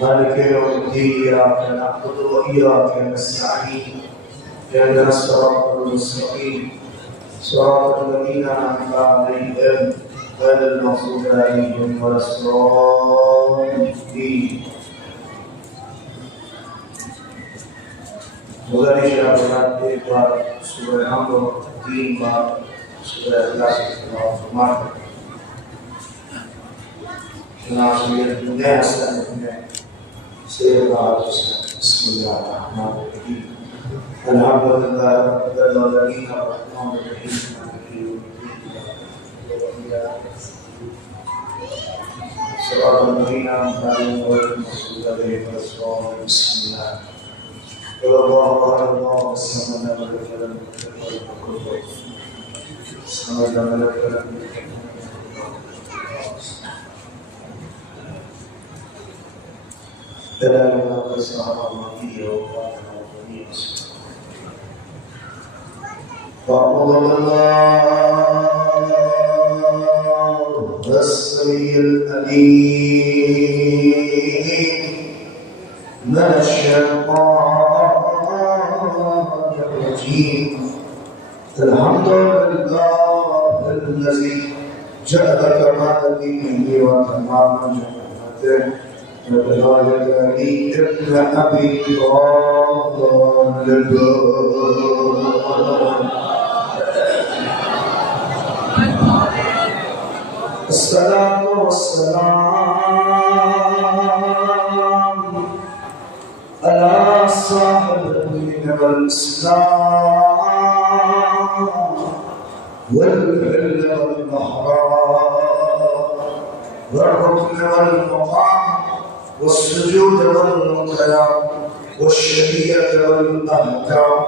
مالك يوم الدين إياك نعبد وإياك نستعين اهدنا الصراط المستقيم صراط الذين أنعمت عليهم غير المغضوب عليهم ولا الضالين. گزارش ہے آپ ایک بار سورہ حمد و 3 بار سورہ اخلاص کی تلاوت فرمائیں. چنانچہ یہ نیا سنت میں سے بات بسم اللہ الرحمن الرحیم الحمد للہ رب العالمین الرحمن الرحیم مالک یوم الدین صراط الذین أنعمت عليهم غير المغضوب عليهم ولا الضالين. بسم الله الله الله الصمد لم يلد ولم يولد الصمد لم يلد ولم يولد. لا إله إلا الله السميع العليم من الشيطان الرجيم. الحمد لله الذي جعل كمال دينه وتمام جنته وبذلك لي ابن أبي طالب. الصلاة والسلام على صاحب الدين والإسلام والعلم والمحراب والركن والمقام والسجود والقيام والشريعة والأحكام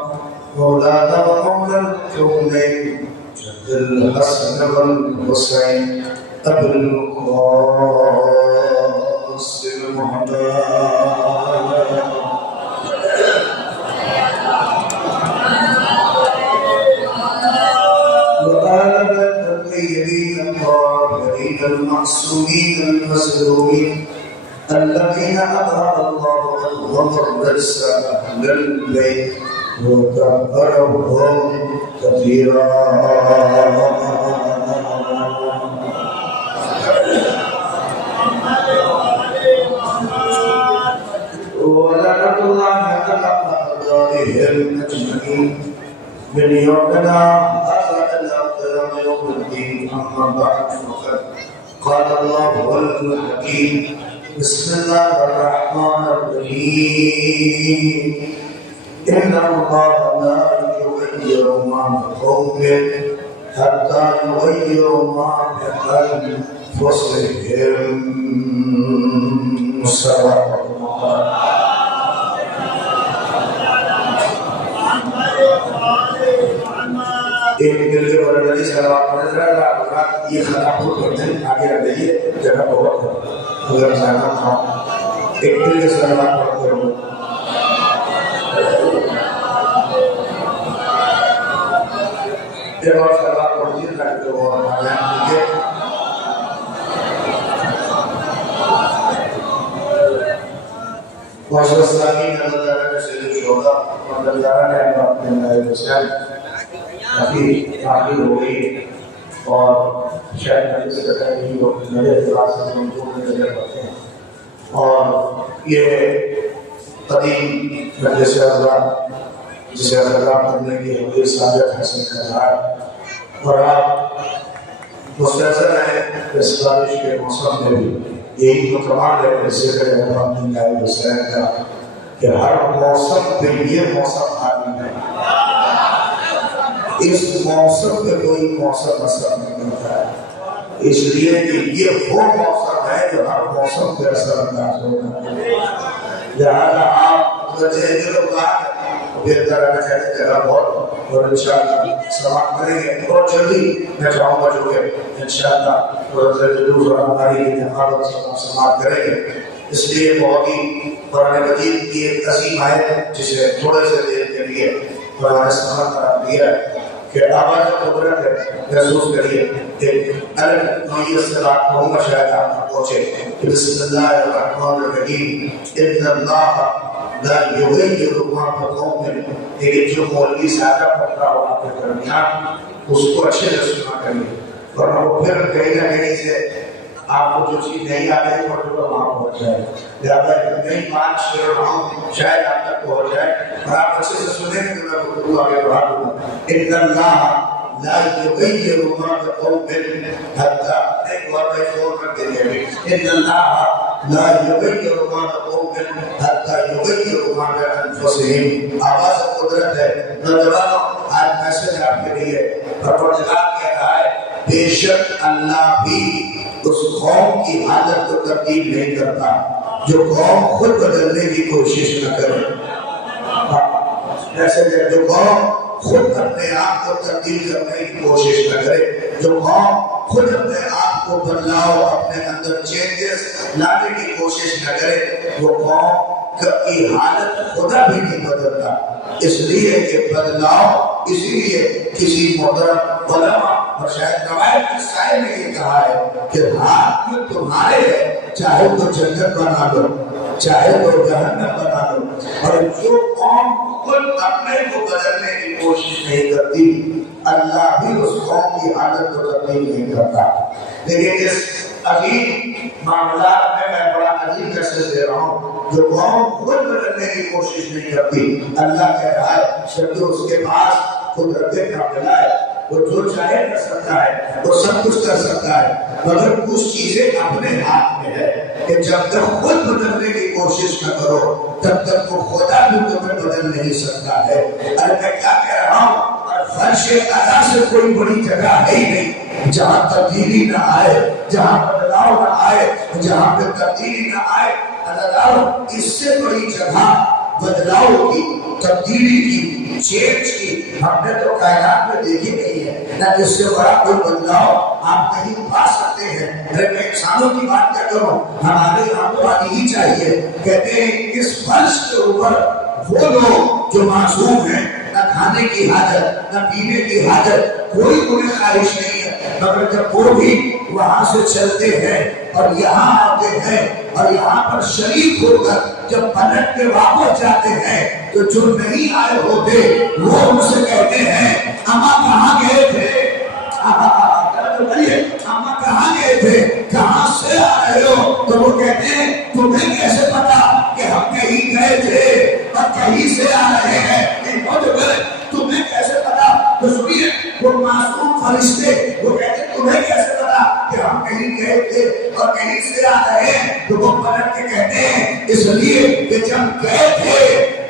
مولانا ومولى الكونين جد الحسن والحسين أبي القاسم محمد وآل الطيبين الطاهرين المعصومين المظلومين الذين أظهر الله عنهم الرجس أهل البيت وكبرهم كثيرا. ولعنة الله على أعدائهم أجمعين من يومنا هذا إلى قيام يوم الدين. أما بعد فقد قال الله الحكيم بسم الله الرحمن الرحيم إن الله لا يغير ما بقوم حتى يغيروا ما بأنفسهم. صدق الله. ایک مل کے بردی سلام نظر اللہ یہ خطاب کو کرتے ہیں آگے رکھ دئیے جگہ بہت ہے اگر جانا تھا ایک مل کے سلام پڑھتے ہوں. ایک اور سلام پڑھتے ہیں تاکہ لوگ اور آگے دیکھیں. معاشر اسلامی نظر جانا کے سیدھ شہدہ مندر جانا نے اپنے نائب حسین کافی تعقیل ہو گئی اور شاید نبی سے کہتے ہیں جو میرے اعتراض سے منظور میں نظر پڑتے ہیں. اور یہ قدیم مجلس اعضاء جسے خطاب کرنے کی حضور ساجد حسن خزار اور آپ مستحضر ہیں اس بارش کے موسم میں بھی یہی تو کمال ہے ذکر امام اللہ حسین کا کہ ہر موسم پہ یہ موسم حاوی ہے، اس موسم پہ کوئی موسم اثر نہیں کرتا ہے، اس لیے کہ یہ وہ موسم ہے جو ہر موسم پہ اثر انداز ہوگا۔ لہذا آپ بہتر ہے جگہ بہت، اور انشاءاللہ سماعت کریں گے بہت جلدی۔ میں چاہوں گا جو کہ انشاءاللہ جلوس اور ہماری حالت سے سماعت کریں گے، اس لیے بہت ہی قرآن مجید کی ایک عظیم آیت جسے تھوڑے سے دیر کے لیے قرآن نے سماعت قرار دیا ہے کہ آواز قدرت ہے، محسوس کریے ایک الگ نوعیت سے رات ہوں گا، شاید آپ پہنچے۔ بسم اللہ الرحمن الرحیم، ان اللہ لا یغیر ما بقوم، لیکن جو مولوی زیادہ پڑھتا ہو آپ کے درمیان اس کو اچھے سے سنا کریے، ورنہ وہ پھر کہیں نہ کہیں سے آپ کو جو چیز نہیں آ رہی ہے تو وہاں پہنچ جائے۔ لہٰذا نئی بات شیئر رہا ہوں شاید آپ تک پہنچ جائے اور آپ اچھے سے سنیں گے تو میں گفتگو آگے بڑھا دوں گا۔ ان اللہ لا یغیر ما بقوم حتی، ایک بار میں فون کر کے دیں، ان اللہ لا یغیر ما بقوم حتی یغیر ما بانفسہم۔ آواز قدرت ہے۔ نوجوانوں آج میسج آپ کے لیے، پروردگار کہہ رہا ہے بے شک اللہ بھی اس قوم کی حالت کو تبدیل نہیں کرتا جو قوم خود بدلنے کی کوشش نہ کرے۔ جیسے جو قوم خود اپنے آپ کو تبدیل کرنے کی کوشش نہ کرے، جو قوم خود اپنے آپ کو بدلاؤ، اپنے اندر چینجز لانے کی کوشش نہ کرے، وہ قوم کی حالت خدا بھی نہیں بدلتا۔ اس لیے کہ بدلاؤ اسی لیے کسی محترم علماء اور شاید روایت کے سائے نے یہ کہا ہے کہ ہاتھ میں تمہارے ہے، چاہے تو جنت بنا دو چاہے تو جہنم بنا دو۔ اور جو قوم خود اپنے کو بدلنے کی کوشش نہیں کرتی، اللہ بھی اس قوم کی حالت کو تبدیل نہیں کرتا۔ لیکن اس عظیم معاملات میں میں بڑا عظیم میسج دے رہا ہوں، جو قوم خود بدلنے کی کوشش نہیں کرتی، اللہ کہہ رہا ہے جب تو اس کے پاس قدرت کاملہ ہے، وہ جو چاہے کر سکتا ہے، وہ سب کچھ کر سکتا ہے، مگر کچھ چیزیں اپنے ہاتھ میں ہے کہ جب تک خود بدلنے کی کوشش نہ کرو تب تک وہ خدا بھی تمہیں بدل نہیں سکتا ہے۔ ارے میں کیا کہہ رہا ہوں، اور فرش قضا سے کوئی بڑی جگہ ہے ہی نہیں جہاں تبدیلی نہ آئے، جہاں بدلاؤ نہ آئے، جہاں پہ تبدیلی نہ آئے۔ اللہ اس سے بڑی جگہ بدلاؤ کی، تبدیلی کی، چینج کی ہم نے تو کائنات میں دیکھی نہیں ہے، نہ اس سے بڑا کوئی بدلاؤ آپ نہیں پا سکتے ہیں۔ میں انسانوں کی بات کیا کروں، ہمارے یہاں تو آنی ہی چاہیے۔ کہتے ہیں اس فرش کے اوپر وہ لوگ جو معصوم ہیں، نہ کھانے کی حاجت نہ پینے کی حاجت، کوئی انہیں خواہش نہیں ہے، مگر جب وہ بھی وہاں سے چلتے ہیں اور یہاں آتے ہیں اور یہاں پر شریک ہو کر جب پلٹ کے واپس جاتے ہیں تو جو نہیں آئے ہوتے وہ ان سے کہتے ہیں اماں کہاں گئے تھے، اماں کہاں گئے تھے، کہاں سے آ رہے ہو؟ تو وہ کہتے ہیں تمہیں کیسے پتا کہ ہم کہیں گئے تھے اور کہیں سے آ رہے ہیں، تمہیں کیسے پتا؟ تو سنیے وہ معصوم فرشتے وہ کہتے ہیں تمہیں کیسے پتا کہ ہم کہیں گئے تھے اور کہیں سے آ رہے ہیں؟ تو وہ پلٹ کے کہتے ہیں اس لیے کہ جب گئے تھے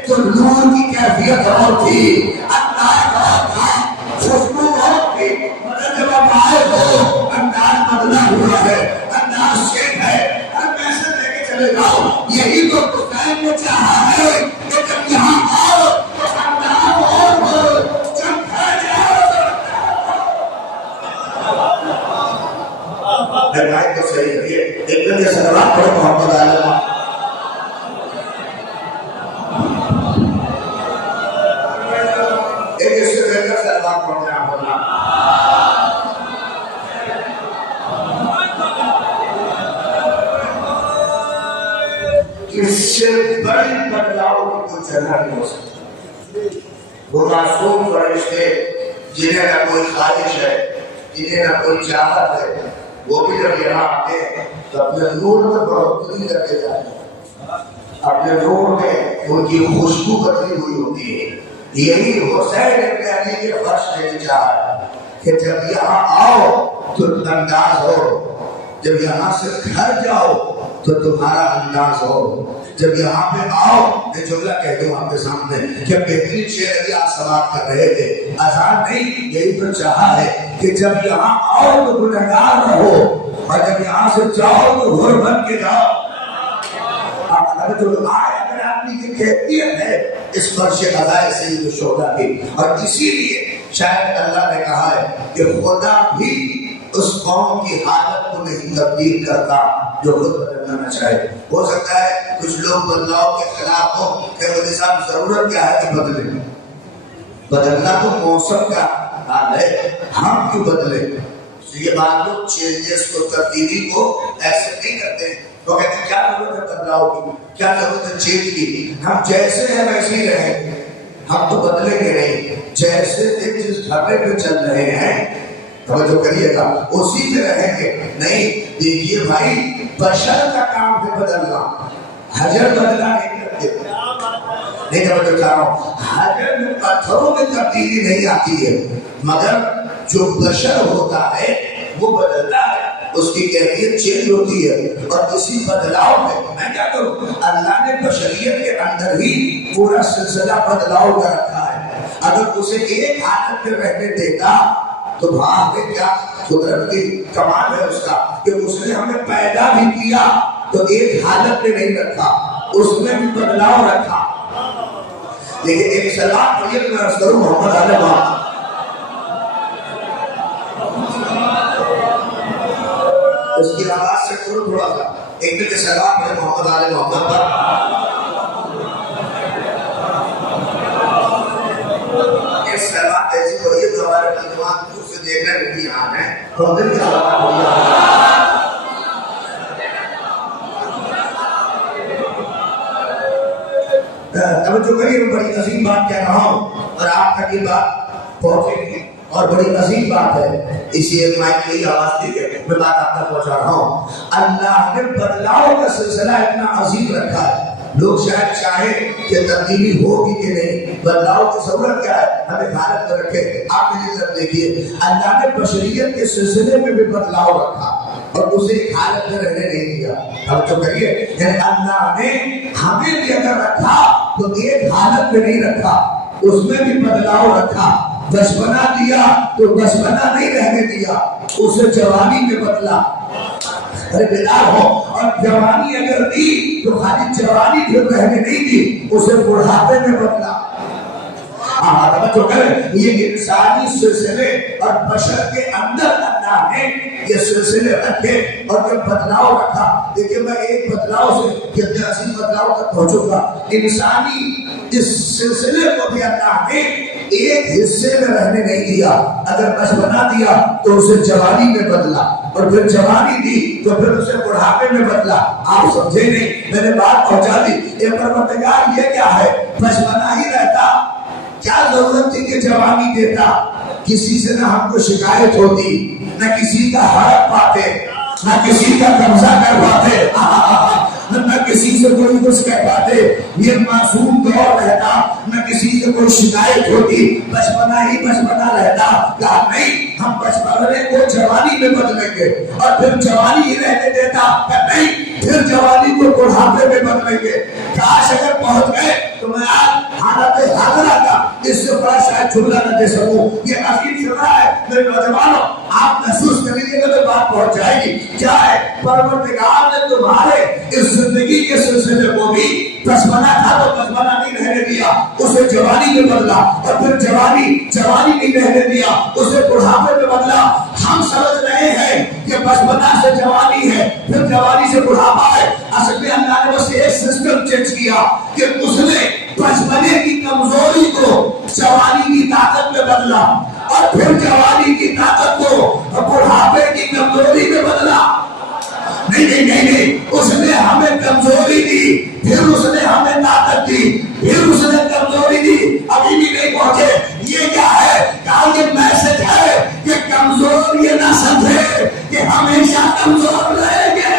تو نور کی کیفیت اور تھی، انداز اور تھا، خوشبو اور تھی، مگر جب آپ آئے ہو انداز بدلا ہوا ہے، انداز چینج ہے۔ اب کیسے لے کے چلے جاؤ؟ یہی تو حسین نے چاہا ہے کہ جب یہاں آؤ تو انداز اور ہو، جب گھر جاؤ تو روایت تو صحیح ہے۔ ایک دن یہ سلوات پڑھو محمد عالمہ، ایک اس سے بہتر سلوات پڑھنے آپ بولنا، اس سے بڑی بدلاؤ کی کوئی جگہ نہیں ہو سکتی۔ وہ معصوم فرشتے جنہیں نہ کوئی خواہش ہے، جنہیں نہ کوئی چاہت ہے، وہ بھی جب یہاں آتے ہیں تو اپنے نور میں بڑھوتری کرتے جاتے ہیں، اپنے نور میں ان کی خوشبو بدلی ہوئی ہوتی ہے۔ یہی حسین ابن علی کے فرش نے چاہا کہ جب یہاں آؤ تو انداز ہو، جب یہاں سے گھر جاؤ تو تمہارا انداز ہو. جب یہاں پہ آؤ میں جملہ کہہ دوں آپ کے سامنے کہ بہترین شعر ابھی آپ سماعت کر رہے تھے. اذان نہیں, یہی تو چاہا ہے کہ جب یہاں آؤ تو گنہگار رہو اور جب یہاں سے جاؤ تو حور بن کے جاؤ. اگر آدمی کی کیفیت ہے اس فرش قضائے سید الشہداء کی, اور اسی لیے شاید اللہ نے کہا ہے کہ خدا بھی اس قوم کی حالت کو نہیں تبدیل کرتا جو خود بدلنا نہ چاہے. ہو سکتا ہے کچھ لوگ بدلاؤ کے خلاف ہو کہ مجھے صاحب ضرورت کیا ہے کہ بدلے, بدلنا تو موسم کا حال ہے, ہم کیوں بدلے. یہ بات لوگ چینجز کو, تبدیلی کو ایسے نہیں کرتے. وہ کہتے ہیں کیا ضرورت ہے بدلاؤ کی, کیا ضرورت ہے چینج کی, ہم جیسے ہیں ویسے ہی رہیں گے, ہم تو بدلیں گے نہیں. جیسے دن جس ڈھابے پہ چل رہے ہیں توجہ کریے گا اسی پہ رہیں گے. نہیں, دیکھیے بھائی بشر کا کام ہے بدلنا, حجر بدلا نہیں کرتے. نہیں توجہ چاہ رہا ہوں, حجر میں پتھروں میں تبدیلی نہیں آتی ہے, مگر جو بشر ہوتا ہے وہ بدلتا ہے, اس کی کیفیت چینج ہوتی ہے. اور اسی بدلاؤ میں کیا کروں, اللہ نے بشریت کے اندر ہی پورا سلسلہ بدلاؤ کا رکھا ہے. اگر اسے ایک حالت میں رہنے دیتا تو وہاں پہ کیا قدرت کی کمال ہے اس کا کہ اس نے ہمیں پیدا بھی کیا تو ایک حالت میں نہیں رکھا, اس میں بھی بدلاؤ رکھا. لیکن ایک سلام پڑھیے میں عرض کروں محمد علیہ وسلم, اس کی آواز سے تھوڑا سا ایک دن سلام ہے محمد علیہ محمد پر. اس سلام ایسی پڑھیے جو ہمارے نوجوان دور سے دیکھنے میں بھی آن ہے. ہم دن کی سلام پڑھیے. توجہ کریے, میں بڑی عظیم بات کہہ رہا ہوں اور آپ تک یہ بات پہنچے گی اور بڑی عظیم بات ہے. اسی ایک مائک کی آواز دی کہ میں بات آپ تک پہنچا رہا ہوں. اللہ نے بدلاؤ کا سلسلہ اتنا عظیم رکھا ہے. لوگ شاید چاہیں کہ تبدیلی ہوگی کہ نہیں, بدلاؤ کی ضرورت کیا ہے, ہمیں حالت میں رکھے. آپ میری طرف دیکھیے, اللہ نے بشریت کے سلسلے میں بھی بدلاؤ رکھا اور اسے ایک حالت میں رہنے نہیں دیا. اب تو کریے, یعنی اللہ نے ہمیں بھی اگر رکھا تو ایک حالت میں نہیں رکھا, اس میں بھی بدلاؤ رکھا. بچپنا دیا تو بچپنا نہیں رہنے دیا, اسے جوانی میں بدلا. ارے بیدار ہو, اور جوانی اگر دی تو خالی جوانی پھر رہنے نہیں دی, اسے بڑھاپے میں بدلا. توجہ کریں, یہ انسانی سلسلے اور بشر کے اندر اللہ نے یہ سلسلے رکھے اور یہ بدلاؤ رکھا. دیکھیے میں ایک بدلاؤ سے کتنے عظیم بدلاؤ تک پہنچوں گا. انسانی اس سلسلے کو بھی اللہ نے ایک حصے میں رہنے نہیں دیا. اگر بچپنا دیا تو اسے جوانی میں بدلا, اور پھر جوانی دی تو پھر اسے بڑھاپے میں بدلا. آپ سمجھے نہیں, میں نے بات پہنچا دی. یہ پروردگار یہ کیا ہے, بچپنا ہی رہتا, کیا ضرورت تھی کہ جوانی دیتا. کسی سے نہ ہم کو شکایت ہوتی, نہ کسی کا حق پاتے, نہ کسی کا قبضہ کر پاتے, نہ کسی سے کوئی کچھ کہہ پاتے. یہ معصوم دور رہتا, نہ کسی سے کوئی شکایت ہوتی, بچپنا ہی بچپنا رہتا. کہا نہیں, ہم بچپنے کو جوانی میں بدلیں گے, اور پھر جوانی ہی رہنے دیتا. کہ نہیں, پھر جوانی کو بڑھاپے میں بدلیں گے. کاش اگر پہنچ گئے تو میں آج حالت حاضرہ کا اس سے بڑا شاید جملہ نہ دے سکوں. یہ عظیم شعر ہے میرے نوجوانوں, آپ محسوس کر لیجیے گا تو بات پہنچ جائے گی. کیا ہے, پروردگار نے تمہارے اس زندگی کے سلسلے کو بھی بچپنا تھا تو بچپنا نہیں رہنے دیا, اسے جوانی میں بدلا, اور پھر جوانی نہیں رہنے دیا, اسے بڑھاپے میں بدلا. ہم سمجھ رہے ہیں کہ بچپنا سے جوانی ہے, پھر جوانی سے بڑھاپا ہے. اصل میں اللہ نے بس ایک سسٹم چینج کیا کہ اس نے بچپنے کی کمزوری کو جوانی کی طاقت میں بدلا, اور پھر جوانی کی طاقت کو بڑھاپے کی کمزوری میں بدلا. نہیں, اس نے ہمیں کمزوری دی, پھر اس نے ہمیں طاقت دی, پھر اس نے کمزوری دی. ابھی بھی نہیں پہنچے. یہ کیا ہے, کہا یہ میسج ہے کہ کمزور یہ نہ سمجھے کہ ہمیشہ کمزور رہیں گے.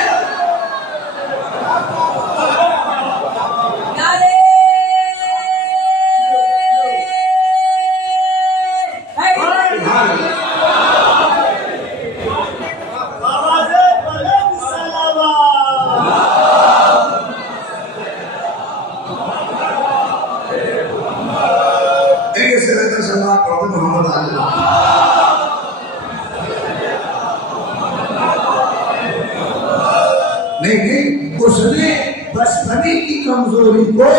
نہیں، اس نے بچپنے کی کمزوری کو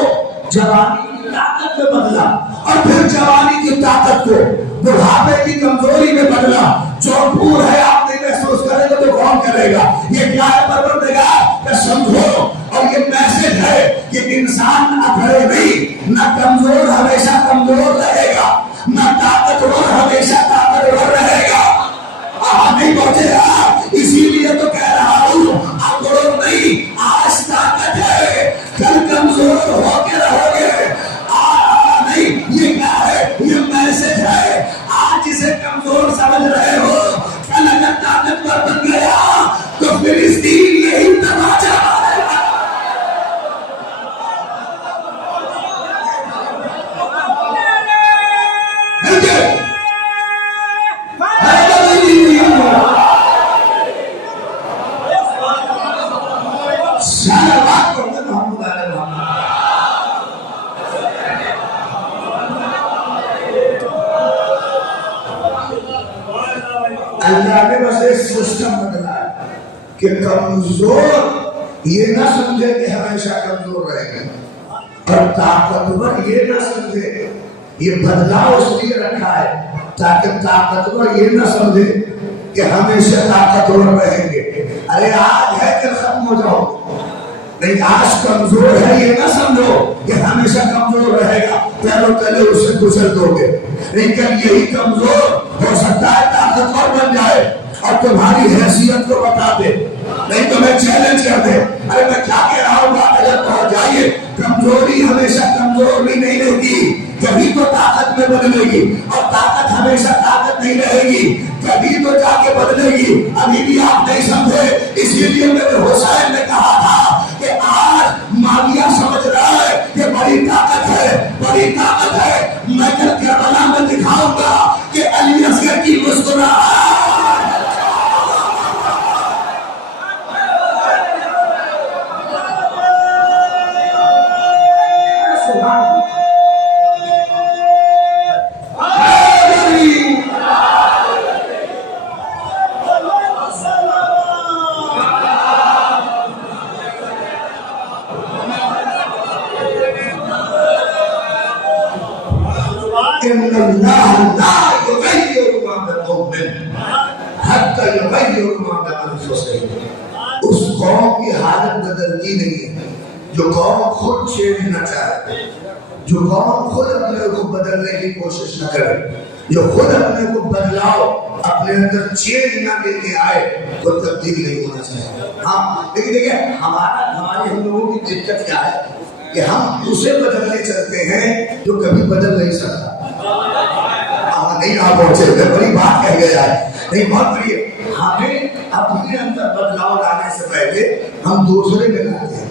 جوانی کی طاقت میں بدلا، اور پھر جوانی کی طاقت کو بڑھاپے کی کمزوری میں بدلا۔ جو دور ہے آپ نہیں محسوس کرے گا تو کون کرے گا؟ یہ کیا ہے پروردگار؟ کہ سمجھو، اور یہ میسج ہے کہ انسان اکھڑے نہیں، نہ کمزور ہمیشہ کمزور رہے گا، نہ طاقتور ہمیشہ طاقتور رہے گا۔ نہیں پہنچے گا، اسی لیے تو کہہ رہا ہوں اکڑو نہیں، آج طاقت ہے، کل کمزور ہو کے رہو گے۔ نہیں، یہ کیا ہے؟ یہ میسج ہے۔ آج اسے کمزور سمجھ رہے ہو، کل اگر طاقتور بن گیا تو فلسطین یہی تماچا مارے گا۔ اللہ نے بس ایک سسٹم بدلا ہے کہ کمزور یہ نہ سمجھے کہ ہمیشہ کمزور رہے گا، اور طاقتور یہ نہ سمجھے۔ یہ بدلاؤ اس لیے رکھا ہے تاکہ طاقتور یہ نہ سمجھے کہ ہمیشہ طاقتور رہیں گے۔ ارے آج ہے کہ ختم ہو جاؤ، نہیں آج کمزور ہے یہ نہ سمجھو کہ ہمیشہ کمزور رہے گا، پہلو پہلے اس سے گزر دو گے، لیکن یہی کمزور ہو سکتا ہے طاقتور بن جائے اور تمہاری حیثیت کو بتا دے۔ نہیں تو میں چیلنج کر دے، ارے میں کیا کہہ رہا ہوں، اگر پہنچ جائیے، کمزوری ہمیشہ کمزور بھی نہیں رہتی، کبھی تو طاقت میں بدلے گی، اور طاقت ہمیشہ طاقت نہیں رہے گی، کبھی تو جا کے بدلے گی۔ ابھی بھی آپ نہیں سمجھے، اسی لیے میرے حسین نے کہا تھا کہ آج معاویہ سمجھ رہا ہے کہ بڑی طاقت ہے، بڑی طاقت ہے، میں کل کربلا میں دکھاؤں گا کہ علی اصغر کی مسکراہٹ۔ اس قوم کی حالت بدلتی نہیں ہے جو قوم خود چینج نہ چاہے، جو قوم خود اپنے کو بدلنے کی کوشش نہ کرے، جو خود اپنے کو بدلاؤ اپنے اندر چینج نہ لے کے آئے، وہ تبدیل نہیں ہونا چاہیے۔ ہاں لیکن دیکھیں ہماری ہم لوگوں کی دقت کیا ہے کہ ہم اسے بدلنے چلتے ہیں جو کبھی بدل نہیں سکتا۔ نہیں آپ پہنچے، بڑی بات کہہ گیا ہے، نہیں بہت بڑی ہے۔ ہمیں اپنے اندر بدلاؤ لانے سے پہلے ہم دوسرے میں لاتے ہیں،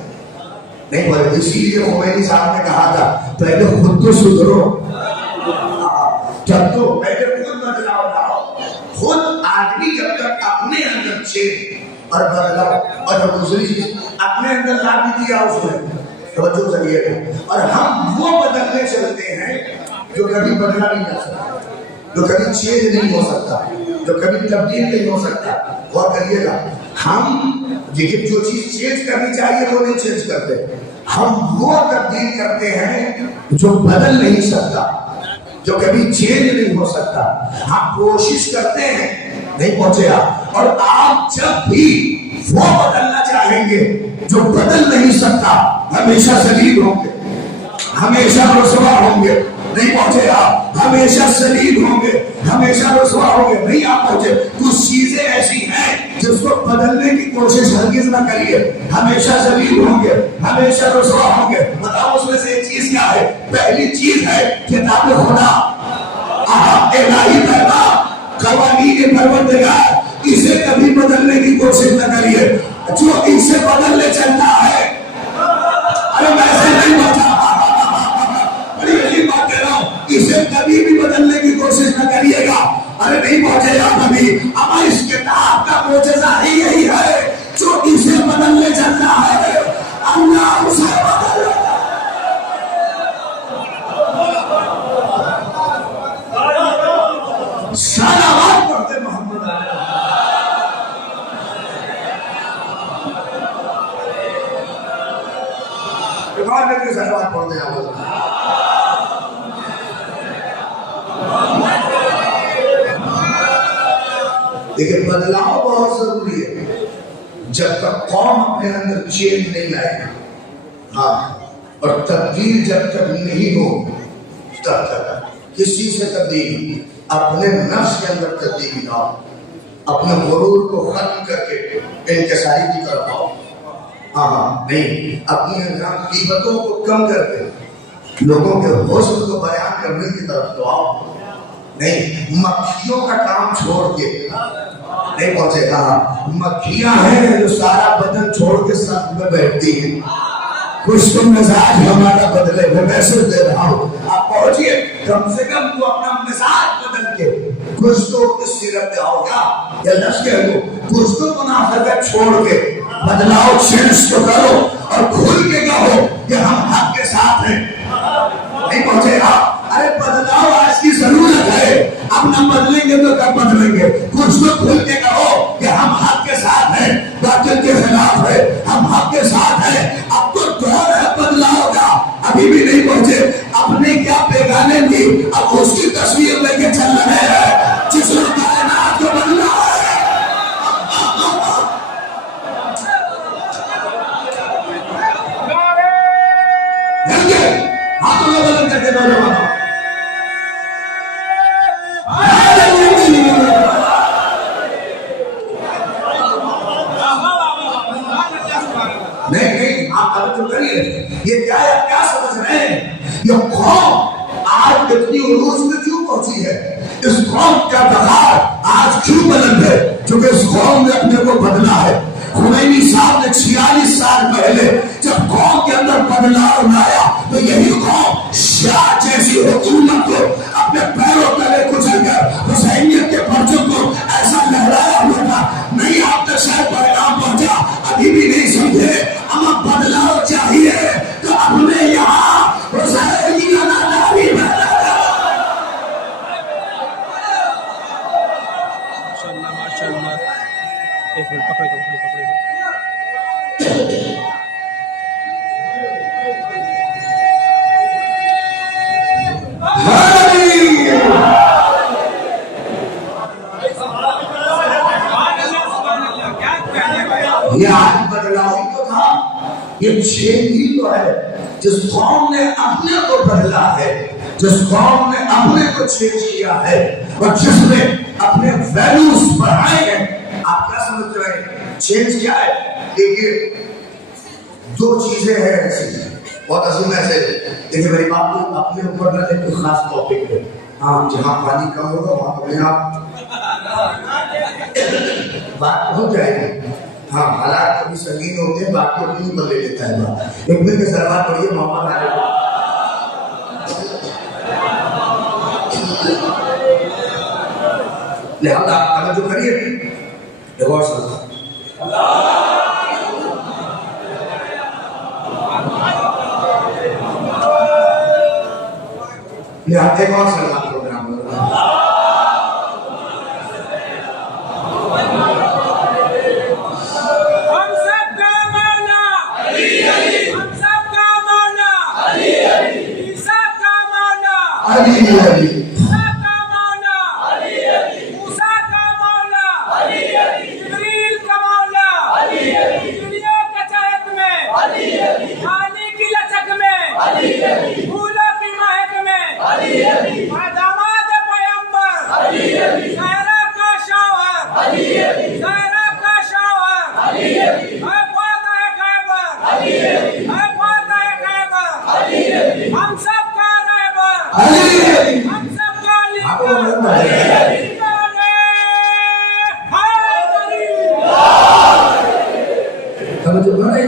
نہیں بولے۔ اسی لیے خمینی صاحب نے کہا تھا پہلے خود تو سدھرو، جب تو پہلے خود بدلاؤ لاؤ، خود آدمی جب تک اپنے اندر چینج اور بدلاؤ، اور جب دوسری چیز اپنے اندر لا بھی دیا اس نے، توجہ کریے گا، اور ہم وہ بدلنے چلتے ہیں جو کبھی بدلا نہیں جا سکتا، جو کبھی چینج نہیں ہو سکتا، جو کبھی تبدیل نہیں ہو سکتا۔ غور کریے گا، ہم یہ جو چیز چینج کرنی چاہیے وہ نہیں چینج کرتے، ہم وہ تبدیل کرتے ہیں جو بدل نہیں سکتا، جو کبھی چینج نہیں ہو سکتا۔ ہم کوشش کرتے ہیں، نہیں پہنچے آپ، اور آپ جب بھی وہ بدلنا چاہیں گے جو بدل نہیں سکتا، ہمیشہ ذلیل ہوں گے، ہمیشہ رسوا ہوں گے، نہیں پہنچے آپ، ہمیشہ ذلیل ہوں گے، ہمیشہ رسوا ہوں گے، نہیں آپ پہنچے۔ کچھ چیزیں ایسی ہیں جس کو بدلنے کی کوشش ہرگز نہ کریے، ہمیشہ ذلیل ہوں گے، ہمیشہ رسوا ہوں گے۔ بتاؤ اس میں سے ایک چیز کیا ہے؟ پہلی چیز ہے کتاب خدا، الہی پیغام، قوانین پروردگار، اسے کبھی بدلنے کی کوشش نہ کریے۔ جو اسے بدلنے چلتا ہے، ارے میں ایسے نہیں بچا، اسے کبھی بھی بدلنے کی کوشش نہ کریے گا، ارے نہیں پہنچے گا کبھی۔ اب اس کتاب کا معجزہ ہی یہی ہے، جو اسے بدلنے چلتا ہے اللہ اسے بدل۔ صلوات پڑھتے محمد علیہ۔ کہاں مل کے صلوات پڑھتے ہیں آواز لیکن بدلاؤ بہت ضروری ہے. جب تک قوم اپنے اندر چینج نہیں لائے ہاں اور تبدیل جب تک نہیں ہو تب تک کسی سے تبدیلی اپنے نفس کے اندر تبدیلی لاؤ, اپنے غرور کو ختم کر کے انکساری کی طرف آؤ. ہاں نہیں, اپنی غیبتوں کو کم کر کے لوگوں کے حسن کو بیان کرنے کی طرف تو آؤ. نہیں, مکھیوں کا کام چھوڑ کے نہیں پہنچے گا. مکھیاں ہیں جو سارا بدن چھوڑ کے سب میں بیٹھتی ہیں. کچھ تو مزاج ہمارا بدلے, میں میسج دے رہا ہوں, آپ پہنچیے کم سے کم تو اپنا مزاج بدل کے کچھ تو اس سیرت پہ آؤ گا یا لفظ کہہ دو, کچھ تو منافقت چھوڑ کے بدلاؤ چینج تو کرو اور کھل کے کہو کہ ہم حق کے ساتھ ہیں. نہیں پہنچے گا. ارے بدلاؤ آج کی ضرورت ہے, اب نہ بدلیں گے تو کب بدلیں گے. کچھ تو کھل کے کہو کہ ہم حق کے ساتھ ہیں, باطل کے خلاف ہے, ہم حق کے ساتھ ہیں. اب تو دور ہے بدلاؤ کا, ابھی بھی نہیں پہنچے. اپنے کیا بیگانے دی, اب اس کی تصویر لے کے چل رہے ہیں جس نے کائنات کو بدلا ہے. ہاتھوں میں بدل کر کے نوجوان نہیں, آپ توجہ کریے. یہ کیا ہے, کیا سمجھ رہے ہیں؟ یہ قوم آج اتنی عروج میں کیوں پہنچی ہے؟ اس قوم کا بخار آج کیوں بلند ہے؟ کیونکہ اس قوم نے اپنے کو بدلا ہے. خمینی صاحب نے 46 سال پہلے جب قوم کے اندر بدلاؤ لایا تو یہی قوم شاہ جیسی حکومت کو اپنے پیروں تلے کچل کر حسینیت کے پرچم کو ایسا لہرایا ہوا تھا. نہیں آپ تک شاید پیغام پہنچا, ابھی بھی نہیں سمجھے. ہمیں بدلاؤ چاہیے تو اپنے یہاں حسینیت ناداری پیدا کرو. ماشاءاللہ. ایک منٹ پکڑے دو. یہ آج بدلاؤ ہی تو تھا, یہ چینج ہی تو ہے. جس قوم نے اپنے کو بدلا ہے, جس قوم نے اپنے کو چینج کیا ہے اور جس نے اپنے ویلیوز بڑھائے ہیں. آپ کیا سمجھ رہے ہیں چینج کیا ہے؟ دیکھیے دو چیزیں ہیں ایسی بہت عظیم ایسے. دیکھیے میری بات کو اپنے اوپر نہ ایک خاص ٹاپک ہے. ہاں جہاں پانی کم ہوگا وہاں اپنے آپ بات ہو جائے گی. ہاں حالات کبھی سنگین ہوتے ہیں, باقی اپنی اوپر لے لیتا ہے بات. ایک مل کے سلوات پڑھیے محمد علیہ. لہذا آپ توجہ کریے, ایک اور سلوات. لہذا ایک اور سلوات پروگرام ہوگا. علی علی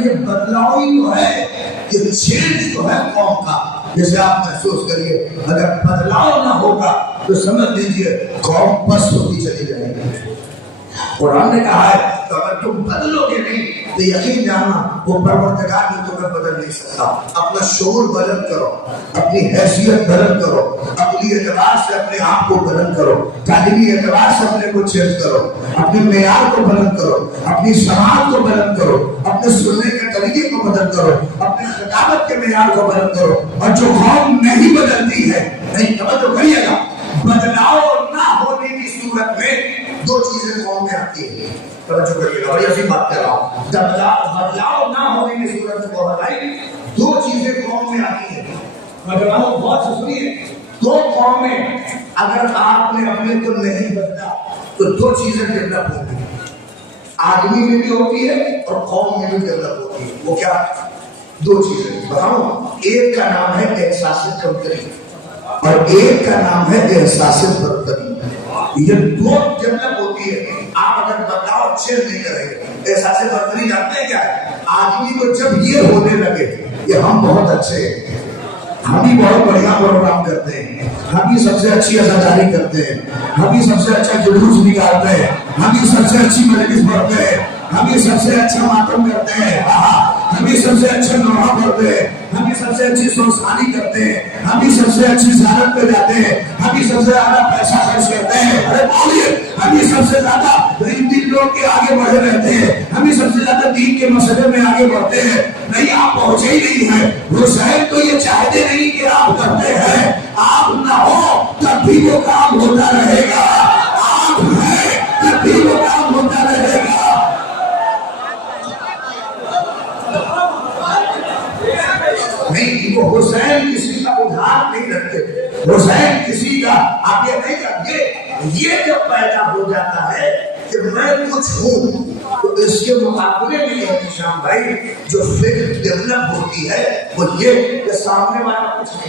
یہ بدلاؤ ہی تو ہے, یہ چینج تو ہے قوم کا. جیسے آپ محسوس کریے اگر بدلاؤ نہ ہوگا تو سمجھ لیجیے قوم پس ہوتی چلی جائے گی. قرآن نے کہا ہے کہ اگر تم بدلو گے نہیں تو یقین جانا وہ پروردگار بھی تمہیں بدل نہیں سکتا. اپنا شعور بلند کرو, اپنی حیثیت بلند کرو, اپنی اعتبار سے اپنے آپ کو بلند کرو, تعلیمی اعتبار سے اپنے کو چینج کرو, اپنے معیار کو بلند کرو, اپنی سماعت کو بلند کرو, اپنے سننے کے طریقے کو بدل کرو, اپنے خطابت کے معیار کو بلند کرو. اور جو قوم نہیں بدلتی ہے, نہیں توجہ کریے گا, بدلاؤ نہ ہونے کی صورت میں دو چیزیں قوم میں آتی ہیں. توجہ کریے گا, بڑی عظیم بات کر رہا ہوں. بدلاؤ نہ ہونے کی صورت میں بہت آئی, دو چیزیں قوم میں آتی ہیں. نوجوانوں بہت سے سنیے, دو قومیں اگر آپ نے اپنے کو نہیں بدلا تو دو چیزیں ڈیولپ ہوتی ہیں, آدمی میں بھی ہوتی ہے اور قوم میں بھی ڈیولپ ہوتی ہے. وہ کیا دو چیزیں بتاؤں؟ ایک کا نام ہے احساس کمتری اور ایک کا نام ہے احساس برتری. یہ دو ڈیولپ ہوتی ہے. آپ اگر بدلاؤ اچھے نہیں کریں گے. احساس برتری جانتے ہیں کیا ہے؟ آدمی کو جب یہ ہونے لگے کہ ہم بہت اچھے ہیں, ہم ہی بہت بڑھیا پروگرام کرتے ہیں, ہم ہی سب سے اچھی عزاداری کرتے ہیں, ہم ہی سب سے اچھا جلوس نکالتے ہیں, ہم ہی سب سے اچھی مجلس پڑھتے ہیں, ہم ہی سب سے اچھا ماتم کرتے ہیں, ہم ہی سب سے اچھا نوحہ پڑھتے ہیں, ہم ہی سب سے اچھی سوسانی کرتے ہیں, ہم ہی سب سے اچھی زیارت پہ جاتے ہیں, ہم ہی سب سے زیادہ پیسہ خرچ کرتے ہیں. ارے بولیے, ہم ہی سب سے زیادہ دین لوگ کے آگے بڑھے رہتے ہیں, ہم ہی سب سے زیادہ دین کے مسئلے میں آگے بڑھتے ہیں. نہیں, آپ پہنچے ہی نہیں ہیں. حسین تو یہ چاہتے نہیں کہ آپ کرتے ہیں, آپ نہ ہو تب بھی وہ کام ہوتا رہے گا, آپ ہیں تب بھی وہ کام ہوتا رہے گا. نہیں, وہ حسین کسی کا ادھار نہیں رکھتے, حسین کسی کا آپ یہ نہیں کرتے. یہ جب پیدا ہو جاتا ہے کہ میں کچھ ہوں تو اس کے مقابلے میں احتشام بھائی جو فکر ڈیولپ ہوتی ہے وہ یہ کہ سامنے والا کچھ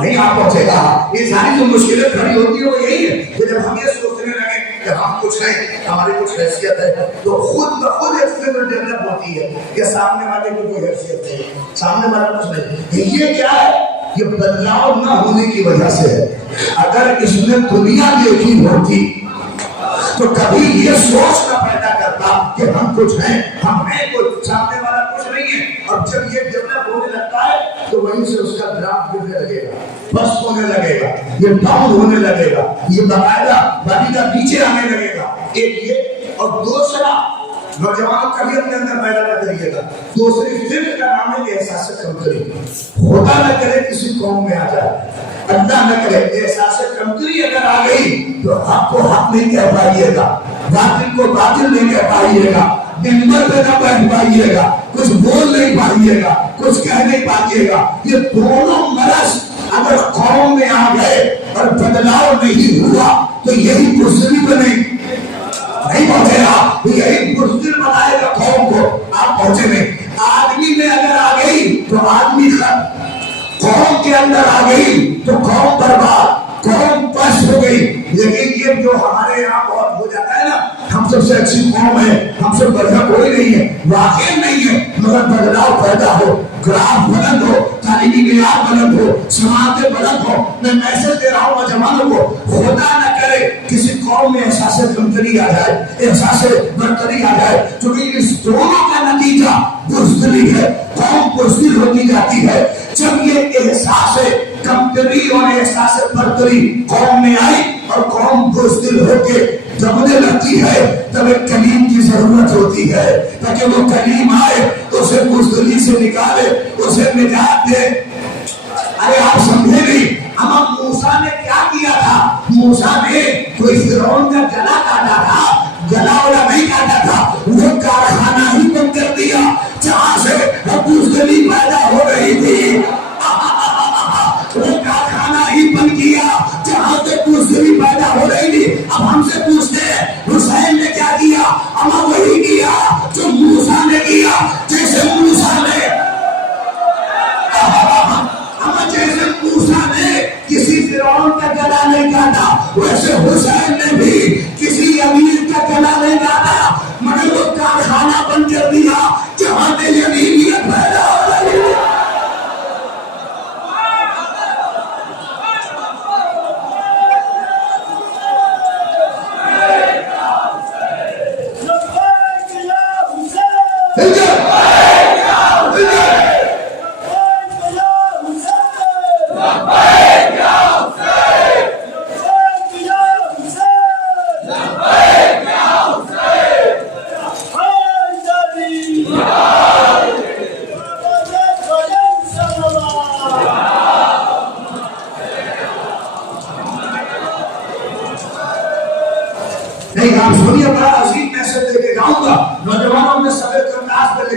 نہیں آپ پہنچے گا. یہ ساری جو مشکلیں کھڑی ہوتی ہے وہ یہی ہے کہ جب ہم یہ سوچنے لگے کہ ہم کچھ ہیں, ہماری کچھ حیثیت ہے, تو خود بخود ایک فکر ڈیولپ ہوتی ہے کہ سامنے والے کی کوئی حیثیت نہیں, سامنے والا کچھ نہیں. یہ کیا ہے؟ یہ بدلاؤ نہ ہونے کی وجہ سے ہے. اگر اس نے دنیا دیکھی ہوتی تو کبھی یہ سوچ نہ پیدا کرتا کہ ہم کچھ ہیں, ہم ہیں کچھ, سامنے والا کچھ نہیں ہے. اور جب یہ ڈیولپ ہونے لگتا ہے تو وہیں سے اس کا گراف گرنے لگے گا, بس ہونے لگے گا, یہ ڈاؤن ہونے لگے گا, یہ باقاعدہ باقاعدہ نیچے آنے لگے گا. ایک یہ, اور دوسرا نوجوانوں کبھی اپنے اندر پیدا نہ کریے گا, دوسری فکر کا نام ہے احساس کمتری. خدا نہ کرے کسی قوم میں آ جائے, اللہ نہ کرے احساس کمتری اگر آ گئی تو حق کو حق نہیں کہہ پائیے گا, باطل کو باطل نہیں کہہ پائیے گا, منبر پہ نہ بیٹھ پائیے گا, کچھ بول نہیں پائیے گا, کچھ کہہ نہیں پائیے گا. یہ دونوں مرض اگر قوم میں آ گئے اور بدلاؤ نہیں ہوا تو یہی بزدلی بنے نہیں پہنچے گا, یہی بزدل بنائے گا قوم کو. آپ پہنچے نہیں. آدمی میں اگر آ گئی تو آدمی ختم, قوم کے اندر آ گئی تو قوم برباد, قوم پس ہو گئی. لیکن یہ جو ہمارے یہاں بہت ہو جاتا ہے نا, ہم سب سے اچھی قوم ہے, ہم سے بڑھیا کوئی نہیں ہے, واقع نہیں ہے, مگر بدلاؤ پیدا ہو, گراف بلند ہو, تعلیمی معیار بلند ہو, سماعتیں بلند ہو. میں میسج دے رہا ہوں نوجوانوں کو, خدا نہ کرے کسی قوم میں احساس کمتری آ جائے, احساس برتری آ جائے, کیونکہ اس دونوں کا نتیجہ بزدلی ہے. قوم بزدل ہوتی جاتی ہے. جب یہ احساس کمتری اور احساس برتری قوم میں آئی اور قوم بزدل ہو کے دبنے لگتی ہے, تب ایک کلیم کی ضرورت ہوتی ہے تاکہ وہ کلیم آئے, اسے بزدلی سے نکالے, اسے نجات دے. ارے آپ سمجھے نہیں, ہم موسیٰ نے کیا کیا تھا؟ موسیٰ نے کوئی فرعون کا گلا کاٹا تھا, گلا والا نہیں کاٹا تھا, وہ کارخانہ ہی بند کر دیا جہاں سے بزدلی پیدا ہو رہی تھی. وہ کارخانہ ہی بند کیا جہاں سے بزدلی پیدا ہو رہی تھی. اب ہم سے پوچھتے ہیں حسین نے کیا کیا؟ ہم وہی کیا جو موسیٰ نے کیا. جیسے موسیٰ نے کسی فرعون کا گلا نہیں کاٹا, ویسے حسین نے بھی کسی امیر کا گلا نہیں کاٹا, مگر وہ کارخانہ بند کر دیا جہاں سے یزیدیت پیدا ہو رہی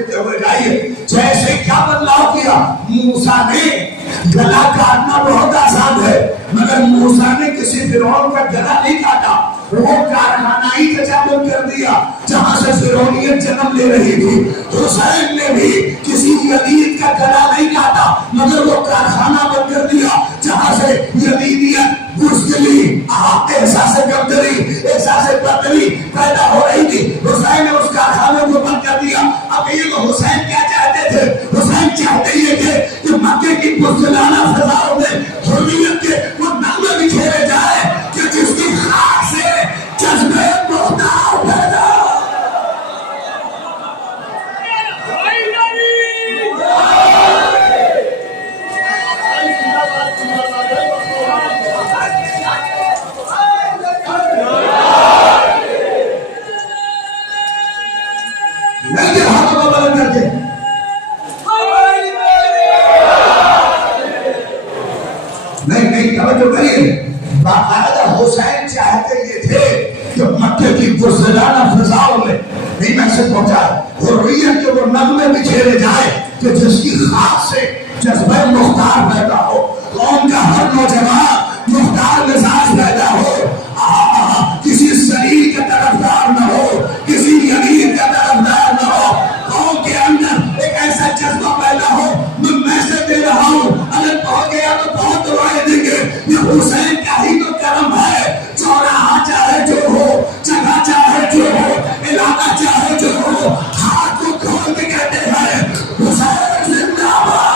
دیتے ہوئے جائیے. جیسے کیا بدلاؤ کیا؟ موسیٰ نے گلا کاٹنا بہت آسان ہے مگر موسیٰ نے کسی فرعون کا گلا نہیں کاٹا. وہ کارخانائی تجاوز کر دیا جہاں سے فرعونیت جنم لے رہی تھی. حسین نے بھی کسی یزید کا گلا نہیں کاٹا مگر وہ کارخانہ بند کر دیا جہاں سے یزیدیت بزدلی احساس کمتری احساس بدلی پیدا ہو رہی تھی. حسین نے اس کارخانے کو بند کر دیا. اب یہ تو حسین کیا چاہتے تھے؟ حسین چاہتے یہ تھے کہ مکے کی بزدلانہ فضاؤں میں حریت کے وہ نغمے بکھیرے جائے کہ جس کی خاک سے جذبے مختار پیدا. حسین چاہتے یہ تھے کہ مکے کی بزدلانہ فضاؤں میں نہیں محسوس پہنچائے حریت کے وہ نغمے بکھیرے جائے کہ جس کی خاک سے جذبہ مختار پیدا ہو. قوم کا ہر نوجوان مختار مزاج پیدا ہو. کسی شریک کا طرفدار نہ ہو, کسی یزید کا طرفدار نہ ہو. قوم کے اندر ایک ایسا جذبہ پیدا ہو. میں میسج دے رہا ہوں, اگر پہنچ گیا تو بہت دعائیں دیں گے. یہ حسین کا ہی تو کرم ہے. چوراہا چاہے جو ہو, جگہ چاہے جو ہو, علاقہ چاہے جو ہو, ہاتھ کو کھول کے کہتے ہیں حسین زندہ باد.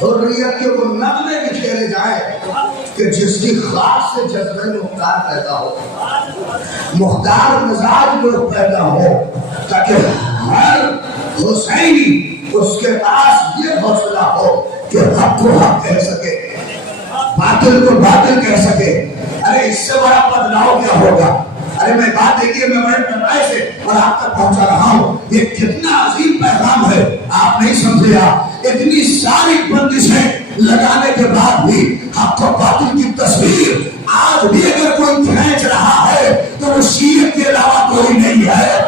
حریت کے وہ نغمے بکھیرے جائے کہ جس کی خاص سے جذبہ مختار پیدا ہو, مختار مزاج لوگ پیدا ہو, تاکہ ہر حسینی اس کے پاس یہ حوصلہ ہو کہ حق کو حق کہہ سکے, باطل کو باطل کہہ سکے. ارے اس سے بڑا بدلاؤ کیا ہوگا؟ ارے میں بات دیکھیے, میں بڑے ٹرائے سے اور آپ تک پہنچا رہا ہوں. یہ کتنا عظیم پیغام ہے, آپ نہیں سمجھے. اتنی ساری بندشیں لگانے کے بعد بھی حق و باطل کی تصویر آج بھی اگر کوئی کھینچ رہا ہے تو وہ شیعہ کے علاوہ کوئی نہیں ہے.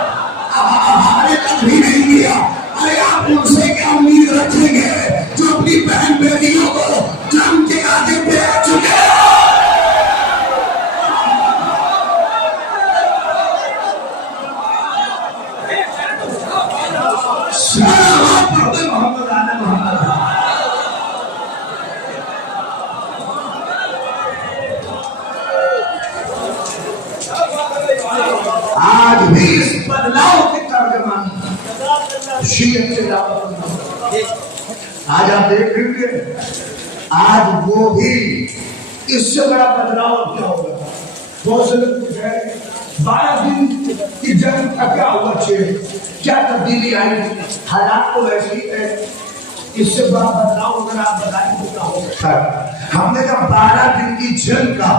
ہمارے تک بھی نہیں کیا. ارے آپ ان سے کیا امید رکھیں گے جو اپنی بہن بیٹیوں کو جنگ کے آگے بیچ چکے ہیں. آج بھی اس بدلاؤ کی ترجمانی شیعت سے آج آپ دیکھ رہے ہیں. آج وہ بھی اس سے بڑا بدلاؤ کیا ہوگا؟ بہت سے لوگ پوچھ رہے ہیں 12 دن کی جنگ کا کیا ہوا, کیا تبدیلی آئی؟ حالات تو ویسے ہی ہے. اس سے بڑا بدلاؤ اگر آپ بتائیں تو کیا ہو سکتا ہے؟ ہم نے کہا 12 دن کی جنگ کا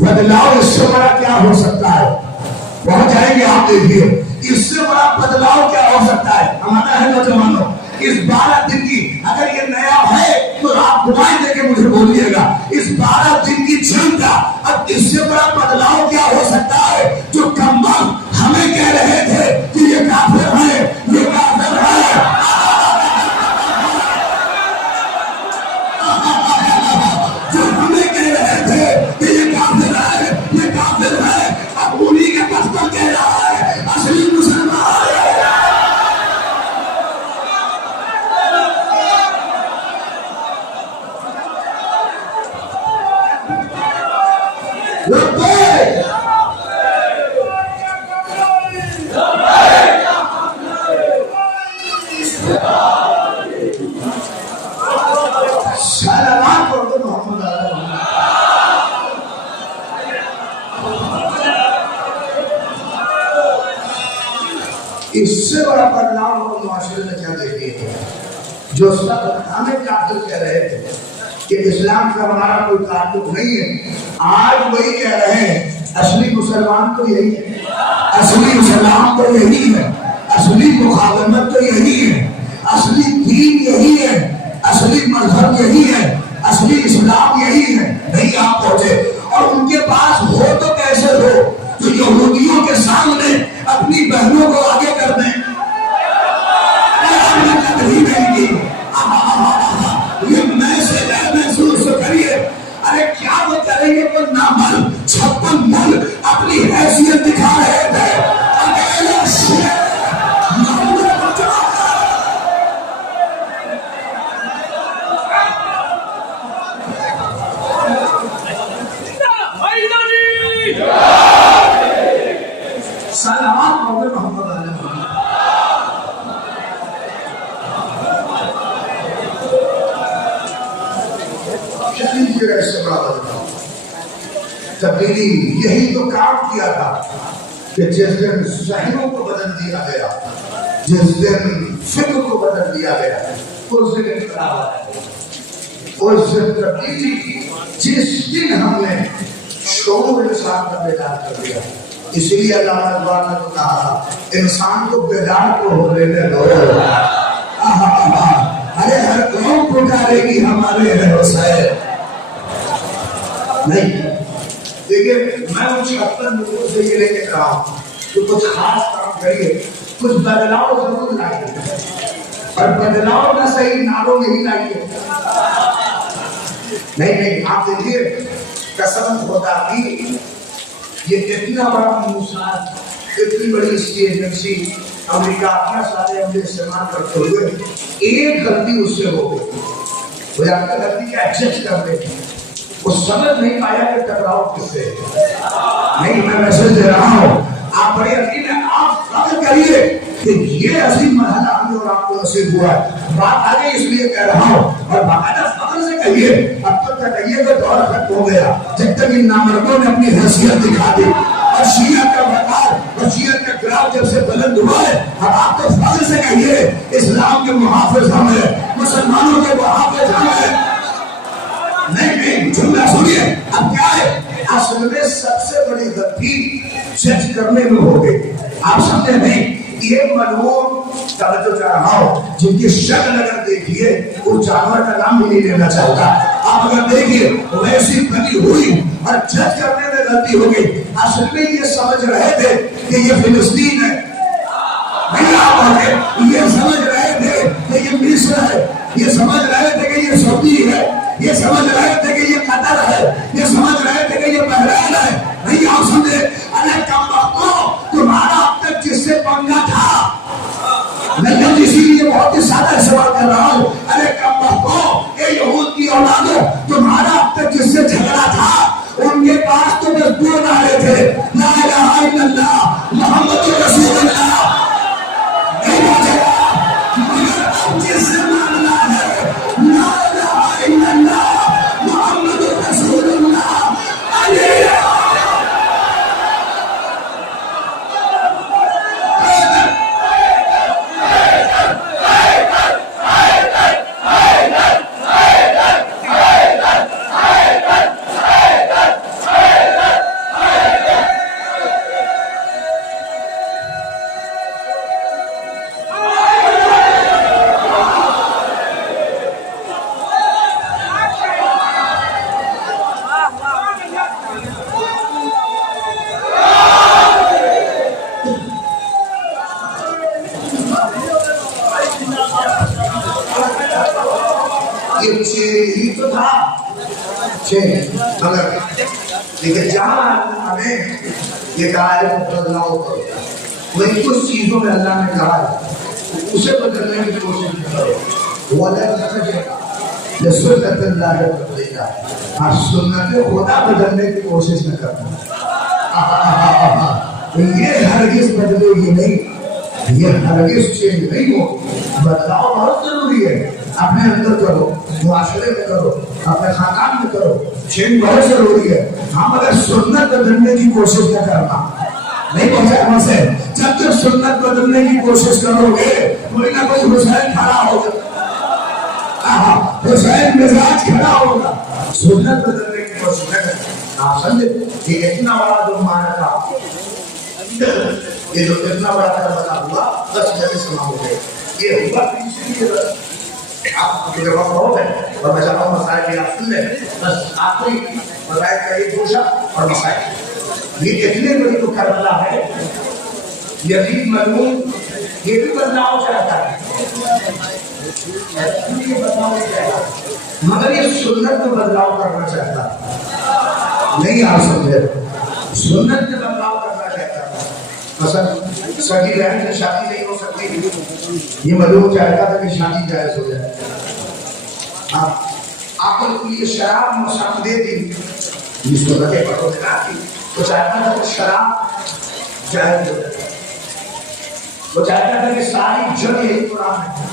بدلاؤ اس سے بڑا کیا ہو سکتا ہے؟ پہنچ جائیں گے آپ دیکھیے. اس سے بڑا بدلاؤ کیا ہو سکتا ہے؟ ہمارا ہے نوجوانوں, اس 12 دن کی اگر یہ نیا ہے تو آپ دعائیں دے کے مجھے بولیے گا. اس 12 دن کی جنگ کا اب اس سے بڑا بدلاؤ کیا ہو سکتا ہے؟ جو کمبخت ہمیں کہہ رہے تھے کہ یہ کافر ہے, یہ کافر ہے, جو ہمیں کہہ رہے تھے کہ یہ کافر ہے, یہ کافر ہے, اب انہی کا دفتر کہہ رہا ہے اصلی مسلمان ہے. سلامات پڑھ دو محمد آل محمد. اس سے بڑا بدلاؤ ہم معاشرے میں کیا دیکھیے جو سب ہمیں کافر کہہ رہے تھے کہ اسلام سے ہمارا کوئی تعلق نہیں ہے، آج وہی کہہ رہے ہیں اصلی مسلمان تو یہی ہے، اصلی اسلام تو یہی ہے، اصلی مقاومت تو یہی ہے، اصلی دین یہی ہے، اصلی مذہب یہی ہے، اصلی اسلام یہی ہے. نہیں آپ پہنچے اور ان کے پاس ہو تو کیسے ہو جو یہودیوں کے سامنے اپنی بہنوں کو آگے کر دیں. یہ محسوس کریے. ارے کیا وہ کریں گے؟ وہ نامل 56 من اپنی حیثیت دکھا رہے تھے. سلامات محمد محمد علیہ محمد. تبدیلی یہی تو کام کیا تھا کہ جس دن ذہنوں کو بدل دیا گیا، جس دن فکر کو بدل دیا گیا، اس دن انقلاب آیا. اس دن تبدیلی جس دن ہم نے شعور انسان کا بیدار کر دیا. اس لیے اللہ اکبر نے کہا انسان کو بیدار تو ہو لینے دو. ارے ہر قوم پکارے گی ہمارے حسین. نہیں دیکھیے میں ان 76 لوگوں سے یہ لے کے کہا ہوں کہ کچھ خاص کام کریے، کچھ بدلاؤ ضرور لائیے، اور بدلاؤ نہ صحیح نالوں میں ہی لائیے. نہیں آپ دیکھیے قسم خدا کی یہ اتنا بڑا موساد، اتنی بڑی اس کی ایجنسی امریکہ اپنا سارے عملے استعمال کرتے ہوئے ایک غلطی اس سے ہو گئی. وہ آپ کا غلطی کا ایڈجسٹ کر لے، وہ سمجھ نہیں پایا کہ ٹکراؤ کس سے. نہیں میں میسج دے رہا ہوں، آپ بڑے یقین ہے، آپ فکر کریے کہ یہ عظیم مرحلہ ہمیں اور آپ کو نصیب ہوا ہے. بات آگے اس لیے کہہ رہا ہوں اور باقاعدہ فخر سے کہیے. اب تک کہیے کہ دور ختم ہو گیا جب تک ان نامردوں نے اپنی حیثیت دکھا دی اور شیعہ کا وقار اور شیعہ کا گراف جب سے بلند ہوا ہے. اب آپ تو فخر سے کہیے اسلام کے محافظ ہم ہیں، مسلمانوں کے محافظ ہم ہیں. نہیں جملہ سنیے. اب کیا ہے اصل میں سب سے بڑی غلطی جج کرنے میں ہو گئی. آپ سمجھے نہیں؟ یہ ملعون توجہ چاہ رہا ہوں جن کی شکل اگر دیکھیے وہ جانور کا نام بھی نہیں لینا چاہتا. آپ اگر دیکھیے ویسی بنی ہوئی اور جج کرنے میں غلطی ہو گئی. اصل میں یہ سمجھ رہے تھے کہ یہ فلسطین ہے، یہ سمجھ رہے تھے کہ یہ مصر ہے، یہ سمجھ رہے تھے کہ یہ سعودی ہے، یہ سمجھ رہے تھے کہ یہ قطر ہے، یہ سمجھ رہے تھے کہ یہ بحرین ہے. نہیں آپ سمجھے؟ ارے کم وقت تمہارا اب تک جس سے پنگا تھا، میں اسی لیے بہت ہی سادہ سوال کر رہا ہوں. ارے کم وقت اے یہود کی اولادوں، تمہارا اب تک جس سے جھگڑا تھا ان کے پاس تو بس 2 نعرے تھے، لا الہ الا اللہ محمد رسول اللہ. جس سے معاملہ ہے لا الہ الا اللہ محمد رسول اللہ. مگر لیکن جہاں ہمیں یہ کہا ہے بدلاؤ کرو، وہی کچھ چیزوں میں اللہ نے کہا ہے اسے بدلنے کی کوشش کرو. وہ سنت اللہ تبدیلا، اور سنت خدا بدلنے کی کوشش نہ کرنا. یہ ہرگز بدلے گی نہیں. یہ ہرگز چینج نہیں ہو. بدلاؤ بہت ضروری ہے. اپنے اندر کرو, معاشرے میں کرو, اپنے خاندان میں کرو, چینج بہت ضروری ہے. ہم اگر سنت بدلنے کی کوشش نہ کرنا نہیں پہنچا وہاں سے, جب تک سنت بدلنے کی کوشش کرو گے کوئی نہ کوئی حسین کھڑا ہوگا, حسین مزاج کھڑا ہوگا. سنت بدلنے کی کوشش نہ کرنا. آپ سمجھے کہ اتنا بڑا جو ہمارا تھا, یہ جو اتنا بڑا کربلا ہوا, بس جگہ سما ہو گئے. یہ ہوا اسی لیے آپ جو وقت ہو گئے اور میں چاہتا ہوں مسائل بھی آپ سن لیں. بس آخری مسائل کا یہ پوچھا اور مسائل یہ اتنے بڑی تو کربلا ہے. یزید ملعون یہ بھی بدلاؤ چاہتا ہے, مگر یہ سنت میں بدلاؤ کرنا چاہتا نہیں. آپ سمجھے, سنت میں بدلاؤ کرنا چاہتا ہے. مثلا سگی بہن سے شادی نہیں ہو سکتی, یہ ملعون چاہتا تھا کہ شادی جائز ہو جائے. عقل کو یہ شراب مسام دے دی, جس کو بتے پڑھو دلا دی, وہ چاہتا تھا کہ شراب جائز ہو جائے. وہ چاہتا تھا کہ ساری جگہ یہی قرآن ہے,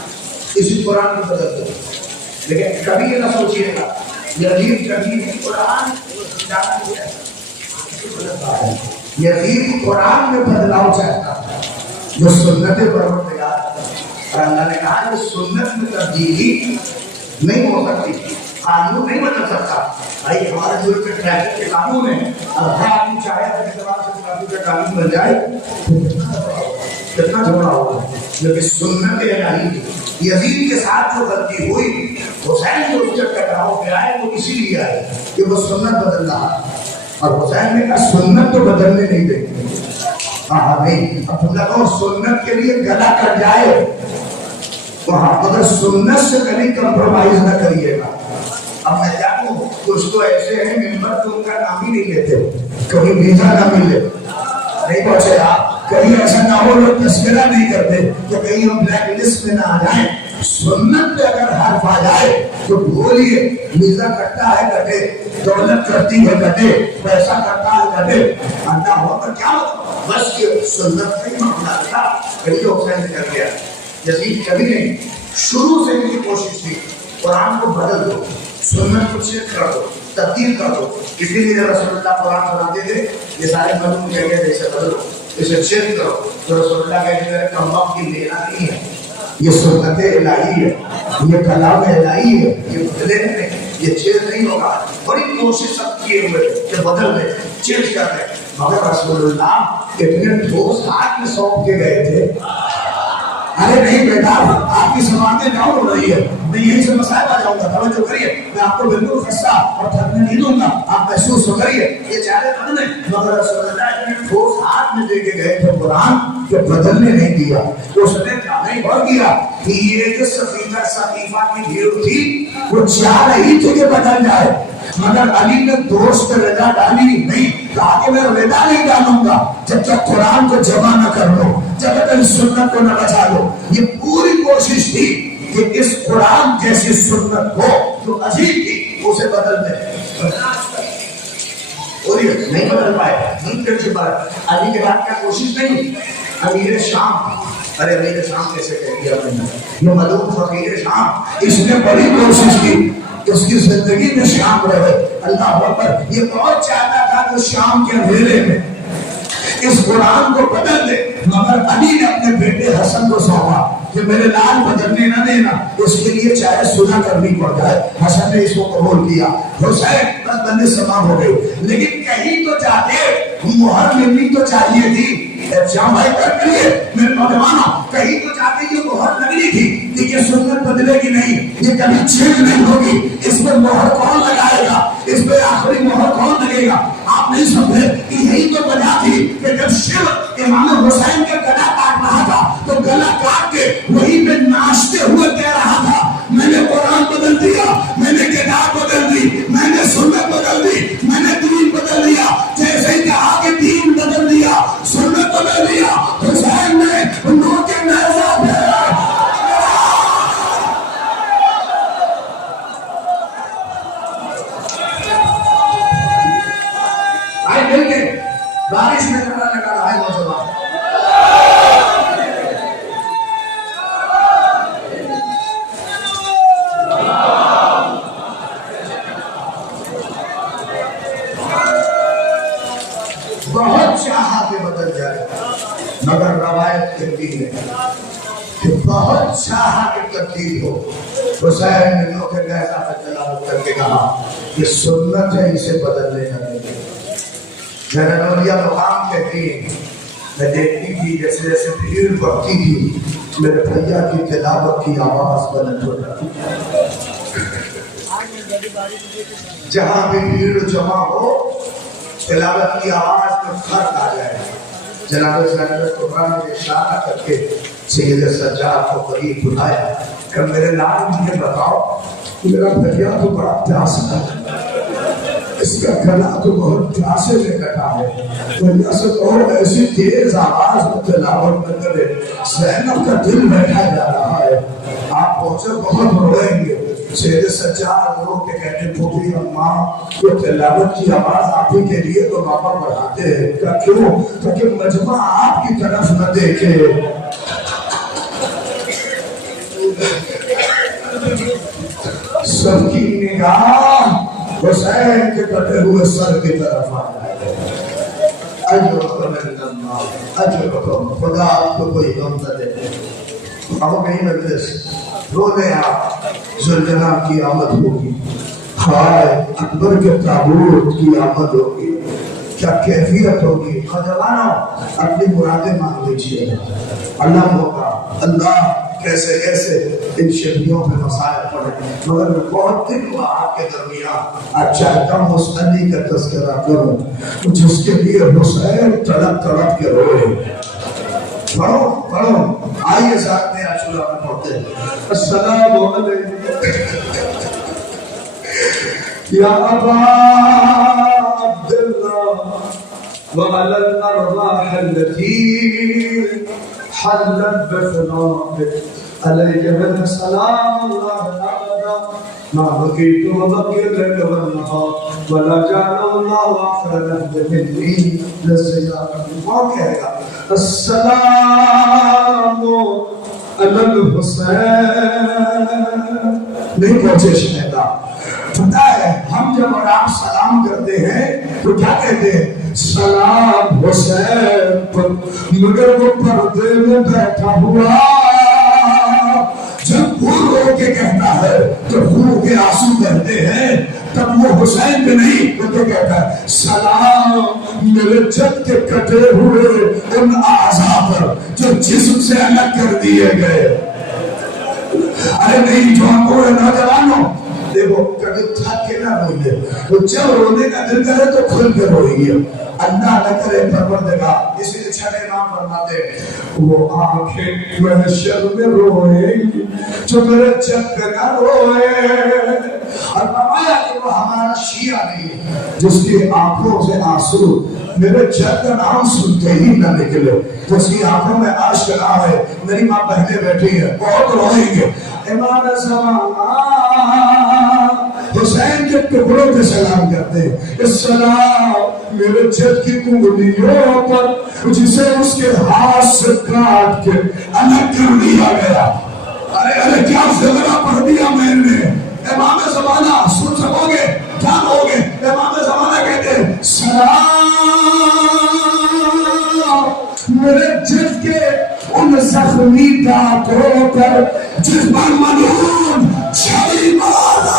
اسی قرآن کو بدل دو. لیکن کبھی یہ نہ سوچیے گا یزید کبھی قرآن یزید قرآن میں بدلاؤ چاہتا تھا جو سنت پروردگار. اور اللہ نے کہا کہ سنت میں تبدیلی نہیں ہو سکتی, قانون نہیں بدل سکتا. بھائی ہمارے ملک کے ٹریفک کے قانون ہیں, اب ہر آدمی چاہے کہ اعتبار سے ٹریفک کا قانون بن جائے کتنا جھگڑا ہوگا. لیکن سنت الہی یزید کے ساتھ جو غلطی ہوئی, حسین جو اس سے ٹکراؤ پہ آئے وہ اسی لیے آئے کہ وہ سنت بدل رہا, اور حسین نے کہا سنت تو بدلنے نہیں دیں گے. ہاں نہیں, اب تم لگو سنت کے لیے گلا کٹ جائے وہاں, مگر سنت سے کبھی کمپرومائز نہ کریے گا. اب میں جانوں کچھ تو ایسے ہیں ممبر تو ان کا نام ہی نہیں لیتے, کبھی ویزا نہ ملے نہیں پہنچے آپ, کہیں ایسا نہ ہو لوگ تذکرہ نہیں کرتے کہ کہیں ہم بلیک لسٹ میں نہ آ جائیں. سنت پہ اگر حرف آ جائے تو بولیے, ویزا کٹتا ہے کٹے, دولت کرتی ہے کٹے, پیسہ کرتا ہے کٹے, اللہ ہو کر کیا بس یہ سنت نہیں معاملہ تھا. کبھی حسین نے کر لیا, یزید کبھی نہیں. شروع سے ان کی کوشش تھی قرآن کو بدل دو, سنت کو چیک کر دو, تبدیل کر دو. اسی لیے رسول اللہ قرآن سناتے تھے یہ سارے ملعون کہتے تھے اسے بدلو, اسے چیک کرو. تو رسول اللہ کہتے ہیں کم وقت کی لینا نہیں ہے, یہ سنت الہی ہے, یہ کلام الہی ہے, یہ بدلے نہیں, یہ چیز نہیں ہوگا. بڑی کوشش سب کیے ہوئے کہ بدل دیں, چینج کر دیں, مگر رسول اللہ اتنے ٹھوس ہاتھ میں سونپ کے گئے تھے. ارے نہیں بیٹا, آپ کی سماعتیں ڈاؤن ہو رہی ہے, میں یہیں سے مسائل آ جاؤں گا, توجہ کریے, میں آپ کو بالکل خستہ اور تھکنے نہیں دوں گا, آپ محسوس ہو کریے. یہ چارے بدلے, مگر رسول اللہ اتنے ٹھوس ہاتھ میں دے کے گئے تھے قرآن کہ بدلنے نہیں دیا. اس نے کیا نہیں بڑھ دیا کہ یہ جو صفیفہ کی بھیڑ تھی وہ چاہ رہی تھی کہ بدل جائے, مگر علی نے دوست پہ رضا ڈالی نہیں. کہا کہ میں رضا نہیں ڈالوں گا جب تک قرآن کو جمع نہ کر لو, جب تک سنت کو نہ بچا لو. یہ پوری کوشش تھی کہ اس قرآن جیسی سنت کو جو عجیب تھی اسے بدل دے, اور یہ نہیں بدل پائے. علی کے بعد کیا کوشش نہیں, امیر شام, ارے امیر شام کیسے کہہ دیا میں نے, یہ ملعون فقیر شام, اس نے بڑی کوشش کی اس کی زندگی میں شام رہے. اللہ اکبر, یہ بہت چاہتا تھا کہ شام کے اندھیرے میں اس قرآن کو بدل دے, مگر علی نے اپنے بیٹے حسن کو سونپا کہ میرے لال بدلنے نہ دینا, اس کے لیے چاہے سنا کرنی پڑ جائے. حسن نے اس کو قبول کیا, حسین بس بندے سما ہو گئے. لیکن کہیں تو جاتے مہر ملنی تو چاہیے تھی. شام بھائی کر لیے میرے نوجوانوں, کہیں تو جاتے یہ مہر لگنی تھی کہ یہ سنت بدلے گی نہیں, یہ کبھی چینج نہیں ہوگی, اس پہ مہر کون لگائے گا, اس پہ آخری مہر کون لگے گا. آپ نہیں سمجھے کہ یہی تو وجہ تھی کہ جب شیخ امام حسین کا گلا کاٹ رہا تھا تو گلا کاٹ کے وہیں پہ ناچتے ہوئے کہہ رہا تھا میں نے قرآن بدل دیا, میں نے کتاب بدل دی, میں نے سنت بدل دی, میں نے دین بدل دیا. جیسے ہی کہا کہ دین بدل دیا, سنت بدل دیا, حسین نے نور کے نیزہ پھیرا. بارش میں کپڑا لگا رہا ہے نوجوان, تکلیف ہو، حسین نے لوگ کے نیزہ پر تلاوت کر کے کہا یہ سنت ہے، اسے بدلنے نہ دیں۔ جنرل اولیاء مقام کہتی ہیں میں دیکھتی تھی جیسے جیسے بھیڑ بڑھتی تھی میرے بھیا کی تلاوت کی آواز بلند ہو جاتی، جہاں بھی بھیڑ جمع ہو تلاوت کی آواز میں فرق آ جائے۔ جناب سید قرآن نے اشارہ کر کے سید سجاد کو قریب بلایا کہ میرے لال مجھے بتاؤ میرا بھیا تو بڑا پیاسا ہے، اس کا گلا تو بہت پیاسے سے کٹا ہے، بھیا سے کہو ایسی تیز آواز میں تلاوت نہ کرے، زینب کا دل بیٹھا جا رہا ہے، آپ پہنچے بہت روئیں گے۔ سید سجاد رو کے کہتے پھوپھی اماں یہ تلاوت کی آواز آپ ہی کے لیے تو بابا بڑھاتے ہیں، کیا کیوں؟ تاکہ مجمع آپ کی طرف نہ دیکھے۔ سب کی نگاہ حسین کے کٹے ہوئے سر کی طرف آیا ہے۔ اجرکم اللہ، اجرکم، خدا آپ کو کوئی غم نہ دے۔ اب کہیں مجلس رونے آپ زلجلال کی آمد ہوگی، خائے اکبر کے تابوت کی آمد ہوگی، کیا کیفیت ہوگی؟ خجوانوں اپنی مرادیں مانگ لیجیے، اللہ ہوگا، اللہ کیسے کیسے ان شہریوں پہ مسائل پڑے، مگر میں بہت دن ہوا آپ کے درمیان آج چاہتا ہوں اس علی کا تذکرہ کروں جس کے لیے حسین تڑپ تڑپ کے روئے۔ پڑھو پڑھو، آئیے ساتھ میں عاشورہ میں پڑھتے ہیں۔ السلام علیکم یا ابا عبداللہ وعلی الارواح التي حلت بفنائك عليك من سلام الله أبدا ما بقيت وبقي الليل والنهار ولا جعل الله آخر لحظة مني للزيارة۔ کون کہے گا السلام علی الحسین؟ نہیں پہنچے شہدا۔ پتہ ہے ہم جب اور آپ سلام کرتے ہیں تو کیا کہتے ہیں؟ سلام حسین پر، مگر وہ پردے میں بیٹھا ہوا جب وہ رو کے کہتا ہے تو خون کے آنسو بہتے ہیں، تب وہ حسین پہ نہیں تو کہتا ہے سلام میرے جد کے کٹے ہوئے ان اعضاء پر جو جسم سے الگ کر دیے گئے۔ ارے نہیں جوان کو نوجوانوں دیکھو کبھی تھک کے نہ روئیے، وہ جب رونے کا دل کرے تو کھل کے روئیے، اللہ نہ کرے پروردگار۔ اسی لیے چھٹے امام فرماتے وہ آنکھیں محشر میں روئیں گی جو میرے جد پہ نہ روئے، اور فرمایا کہ وہ ہمارا شیعہ نہیں جس کی آنکھوں سے آنسو میرے جد کا نام سنتے ہی نہ نکلے، جس کی آنکھوں میں عشق نہ ہے۔ میری ماں بہنیں بیٹھی ہیں بہت روئیں گے۔ امام زمان حسین کے ٹکڑوں پہ سلام کرتے ہیں، السلام میرے جد کی انگلیوں پر جسے اس کے ہاتھ سے کاٹ کے الگ کر دیا گیا۔ ارے ارے کیا فضلہ پڑھ دیا میں نے۔ امام زمانہ سن سکو گے کیا کہو گے؟ امام زمانہ کہتے ہیں سلام میرے جد کے ان زخمی دانتوں پر جس پر ملعون چھری مارا۔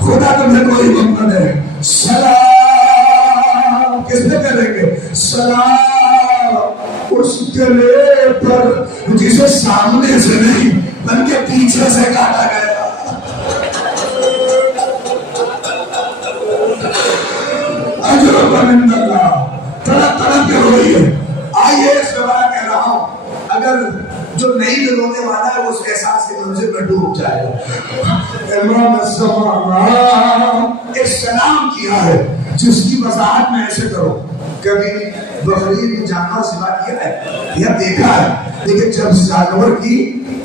خدا تمہیں کوئی غم نہ دے۔ سلام کس پہ کریں گے؟ سلام اس گلے پر جسے سامنے سے نہیں بلکہ پیچھے سے کاٹا گیا۔ تڑپ تڑپ کے روئیے۔ آئیے اس دوبارہ کہہ رہا ہوں اگر جو نہیں رونے والا ہے اس احساس کی منزل میں ڈوب جائے گا۔ امام زمانہ ایک سلام کیا ہے جس کی وضاحت میں ایسے کرو، کبھی بکری نے جانور سوا کیا ہے یا دیکھا ہے، لیکن جب جانور کی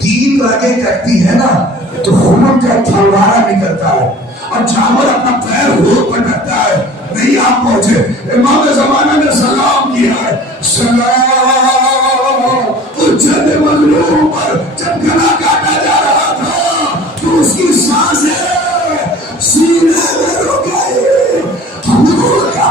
تین رگیں کٹتی ہے نا تو خون کا پھوارا نکلتا ہے اور جانور اپنا پیر ہو پٹکتا ہے۔ نہیں آپ پہنچے، امام زمانہ نے سلام کیا ہے، سلام اس جد مظلوم پر جب گلا کاٹا جا رہا تھا تو اس کی سانسیں سینے میں رک گئی، حضور کا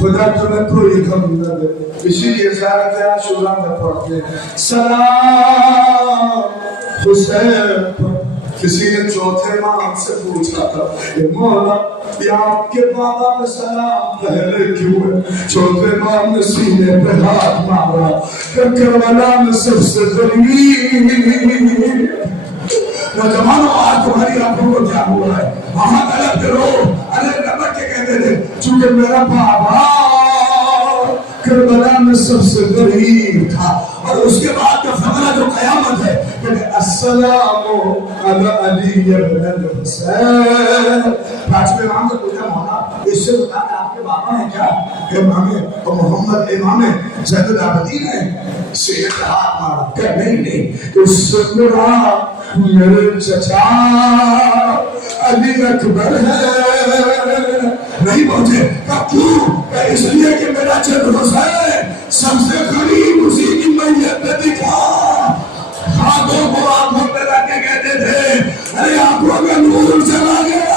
خدا تمہیں کوئی غم نہ دے. اسی لیے زیارت عاشورا میں پڑھتے ہیں سلام حسین پر. کسی نے چوتھے امام سے پوچھا تھا کہ مولا یہ آپ کے بابا میں سلام پہلے کیوں ہے؟ چوتھے امام نے سینے پہ ہاتھ مارا کہ کربلا میں سب سے غریب نوجوانوں آج تمہاری آنکھوں کو کیا ہوا ہے؟ وہاں غلط کرو. ارے نبر کے کہتے تھے چونکہ میرا بابا کربلا میں سب سے غریب تھا. اور اس کے بعد کا فقرہ جو قیامت ہے کہ السلام علی علی ابن الحسین. پانچویں امام سے پوچھا مولا اس سے بتا کہ آپ کے بابا ہیں کیا؟ امام محمد امام زید العابدین ہیں. سینے پہ ہاتھ مارا کہ نہیں اس سے مراد میرے چچا علی اکبر ہے. نہیں پہنچے کہ کیوں؟ کہ اس لیے کہ میرا جد حسین سب سے قریب اسی کی میت میں دکھا. ہاتھوں کو آنکھوں پہ رکھ کے کہتے تھے ارے آنکھوں میں نور چلا گیا.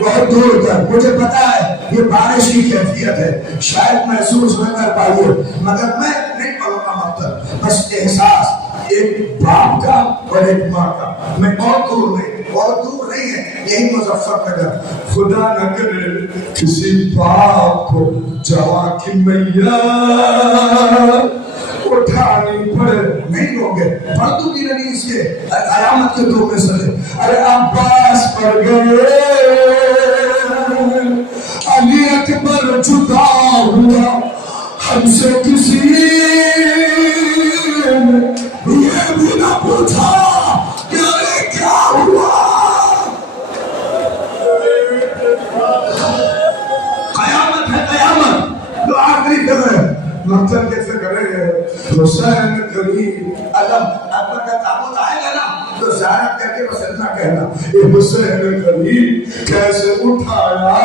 بہت دور تک مجھے پتا ہے یہ بارش کی کیفیت ہے شاید محسوس نہ کر پائیے مگر میں نہیں پڑھوں گا مطلب بس احساس ایک باپ کا اور ایک ماں کا. میں بہت دور نہیں ہے یہی مظفر نگر. خدا نہ کرے کسی باپ کو جوان کی میت اٹھانی پڑے. نہیں ہوں گے پردو کی ردیس کے قیامت کے دو میں سلے. ارے عباس پر گئے علی اکبر جدا ہوا ہم سے کسی یہ بھی نہ پوچھا کہ کیا ہوا. قیامت ہے قیامت جو آخری کر رہے ہیں مقتل کیسے کریں گے. حسین قریب علم اکبر کا تابوت آئے گا نا تو زیارت کر کے بس اتنا کہنا یہ حسین قریب کیسے اٹھایا.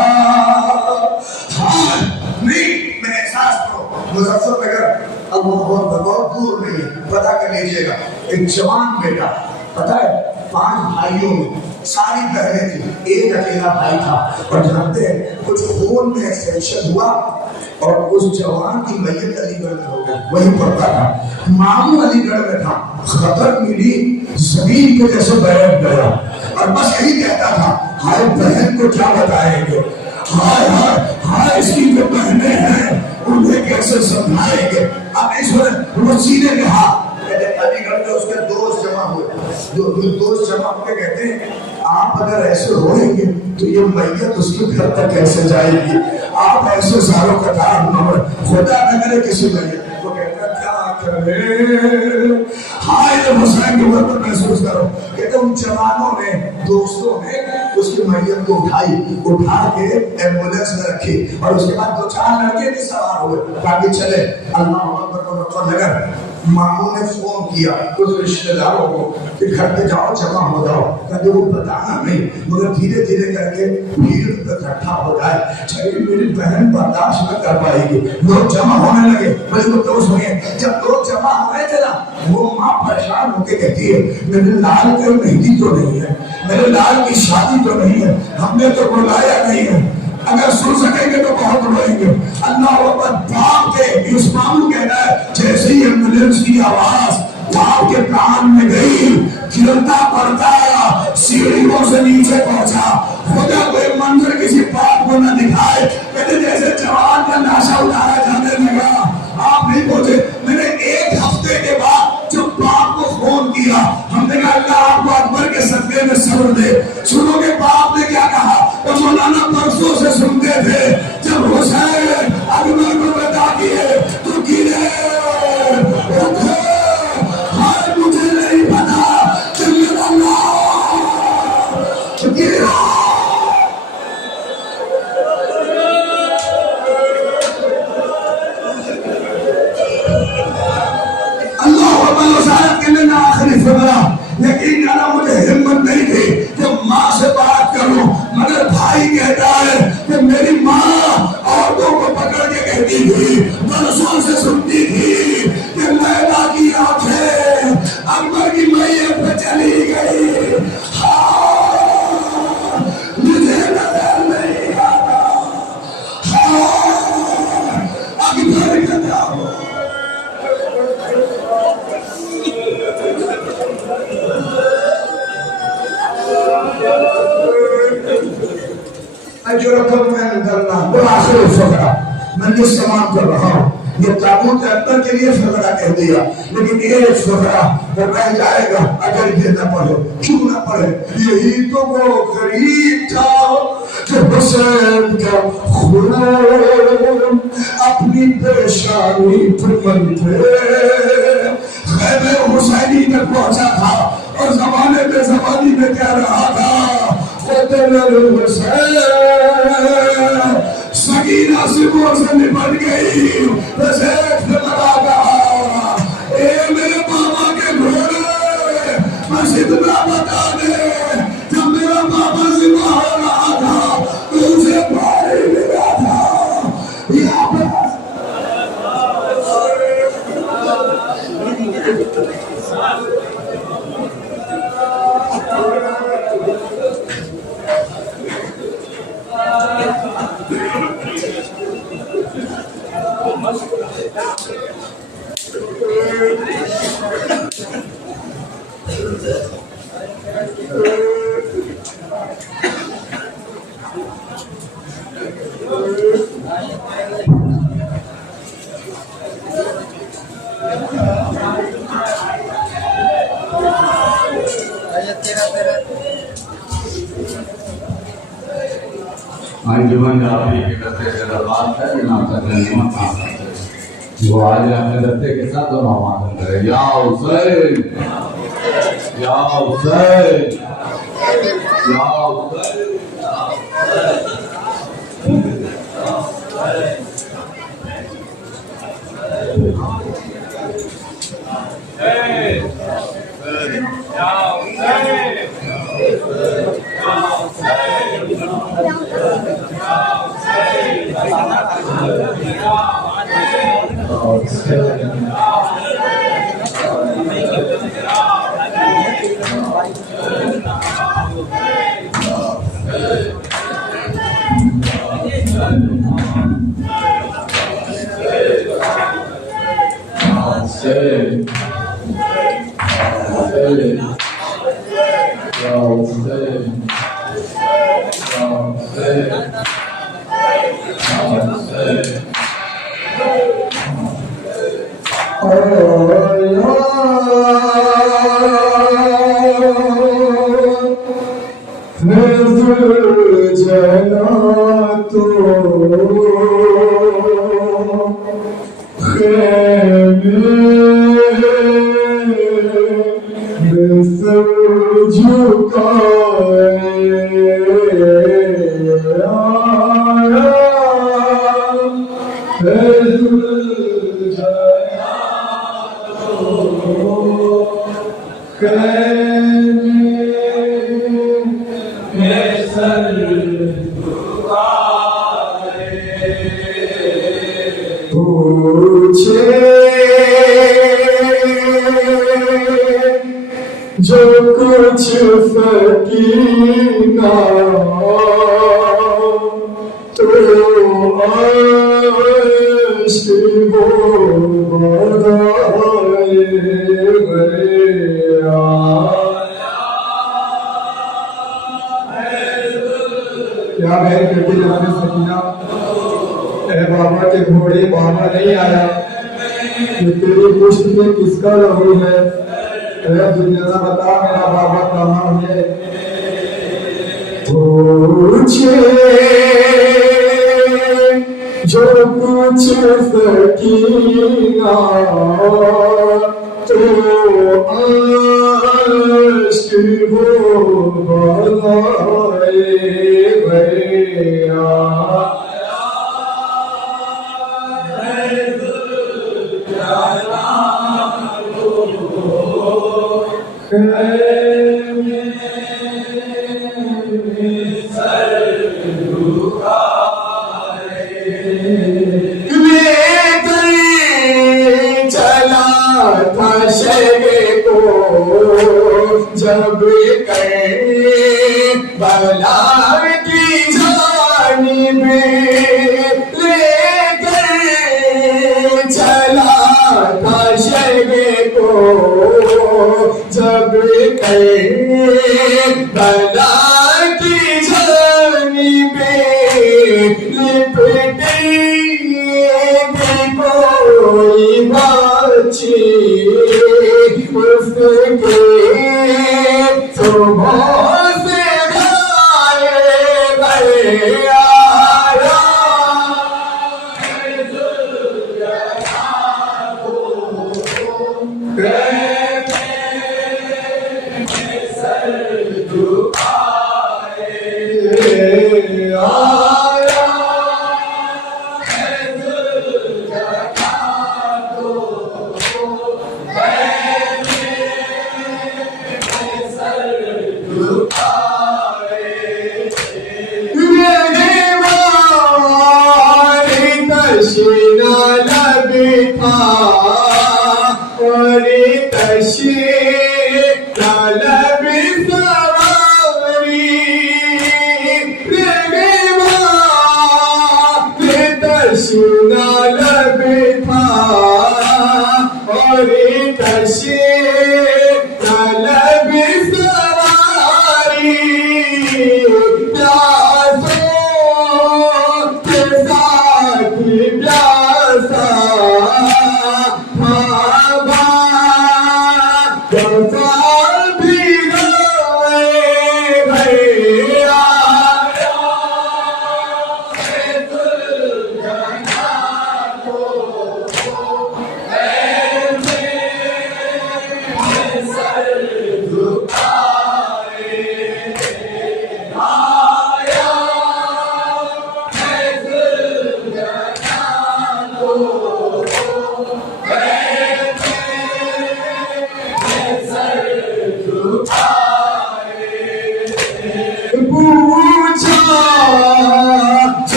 ہاں نہیں میں احساس کرو مظفر نگر بہت دور نہیں ہے. پتا کر لیجیے گا ایک جوان بیٹا پتا ہے 5 بھائیوں میں ساری بہنیں تھی ایک اکیلا بھائی تھا. اور جانتے ہیں کچھ خون میں ایکسٹینشن ہوا اور اس جوان کی میت علی گڑھ میں ہو گئی. وہی پڑھتا تھا ماموں علی گڑھ میں تھا. خبر ملی زمین کو جیسے بیٹھ گیا اور بس یہی کہتا تھا ہائے بہن کو کیا بتائیں گے. ہائے ہائے ہائے اس کی جو بہنیں ہیں انہیں کیسے سمجھائیں گے. اب اس وقت وہ سینے کے ہاتھ علی گڑھ میں اس کے دوست جمع ہوئے. دوست جمع ہو کے کہتے ہیں آپ اگر ایسے روئیں گے تو یہ میت اس کے گھر تک کیسے جائے گی. آپ ایسے ساروں کا کام نہ ہو خدا نہ کرے کسی میت. وہ کہتا کیا کرے ہائے جب حسین کے اوپر محسوس کرو. کہتے ان جوانوں نے دوستوں نے اس کی میت کو اٹھا کے ایمبولینس میں رکھی اور اس کے بعد 2-4 لڑکے بھی سوار ہوئے تاکہ چلے. اللہ اکبر نگر ماموں نے فون کیا کچھ رشتہ داروں کو کہ گھر پہ جاؤ جمع ہو جاؤ. کہتے وہ بتانا نہیں مگر دھیرے دھیرے کر کے بھیڑ اکٹھا ہو جائے. چلیے میری بہن برداشت نہ کر پائے گی. لوگ جمع ہونے لگے بھائی وہ دوست ہوئے. جب لوگ جمع ہوئے تھے نا وہ ماں پریشان ہو کے کہتی ہے میرے لال کی مہندی تو نہیں ہے میرے لال کی شادی تو نہیں ہے ہم نے تو بلایا نہیں ہے. اگر سن سکیں گے تو بہت روئیں گے. اللہ اکبر باپ کے اس ماموں کہتا ہے جیسے ہی ایمبولینس کی آواز باپ کے کان میں گئی گرتا پڑتا سیڑھیوں سے نیچے پہنچا. خدا کوئی منظر کسی باپ کو نہ دکھائے. کہتے جیسے جوان کا ناشا اٹھایا جانے لگا. آپ نہیں پہنچے. میں نے 1 ہفتے کے بعد جب باپ کو فون کیا ہم نے کہا اللہ آپ کو اکبر کے صدقے میں صبر دے. سنو کہ باپ نے کیا کہا تو مولانا پرسوں سے سنتے تھے جب حسین اکبر کو بتا دیے تو گرے اٹھے ہائے مجھے نہیں پتا چلیے اللہ گرا. آخری فکرہ یقین جانا مجھے ہمت نہیں تھی کہ ماں سے بات کروں مگر بھائی کہتا ہے کہ میری ماں عورتوں کو پکڑ کے کہتی تھی برسوں سے سنتی تھی کہ میں جو رقم میں نکلنا وہ آخر فقرہ میں جس سامان کر رہا ہوں یہ تابوت اکبر کے لیے فقرہ کہہ دیا لیکن ایک فقرہ وہ رہ جائے گا اگر یہ نہ پڑھے کیوں نہ پڑھے یہی تو وہ غریب تھا کہ حسین کا خون اپنی پیشانی پر منتے خیمہ حسینی تک پہنچا تھا اور زمانے میں زمانی میں کہہ رہا تھا قتل الحسین سکینہ سبوں سے نپٹ گئی سیف سے لگا کہا اے میرے بابا کے گھوڑے مسجد میں بتا دے جب میرا بابا ذبح ہو رہا تھا تو اسے بھائی ملا تھا یہاں پر انجمن جعفری کے دستے سے درخواست ہے کہ نام سکتے نعمت نام کرتے وہ آج اپنے دستے کے ساتھ دونوں ماتم کرے یا حسین یا حسین یا حسین جو کچھ سکینہ تو عشق وہ بڑھائے گیا کیا بہن کہتی جناب سکینہ اے بابا کے گھوڑے بابا نہیں آیا کہ تیری پشت میں کس کا لہو ہے اے دنیا بتا میرا بابا کہاں ہے پوچھے جو کچھ سکینہ تو عشق وہ بڑھائے گیا جب بلا کی جانب لے کر چلا تھا شیوے کو جب بلا کی جانب اس کے صبح سے گائے گئے آیا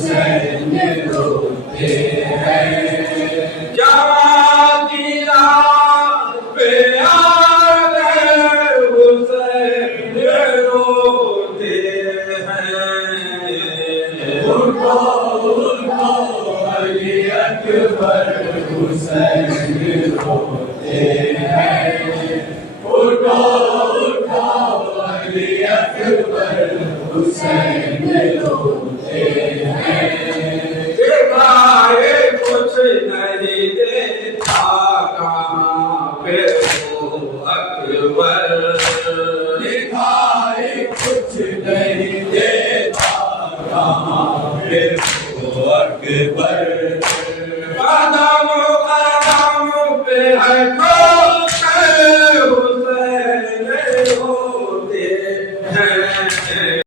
حسین روتے ہیں کیا گرا پہ آل حسین روتے ہیں اٹھو علی اکبر حسین روتے ہیں اٹھو علی اکبر حسین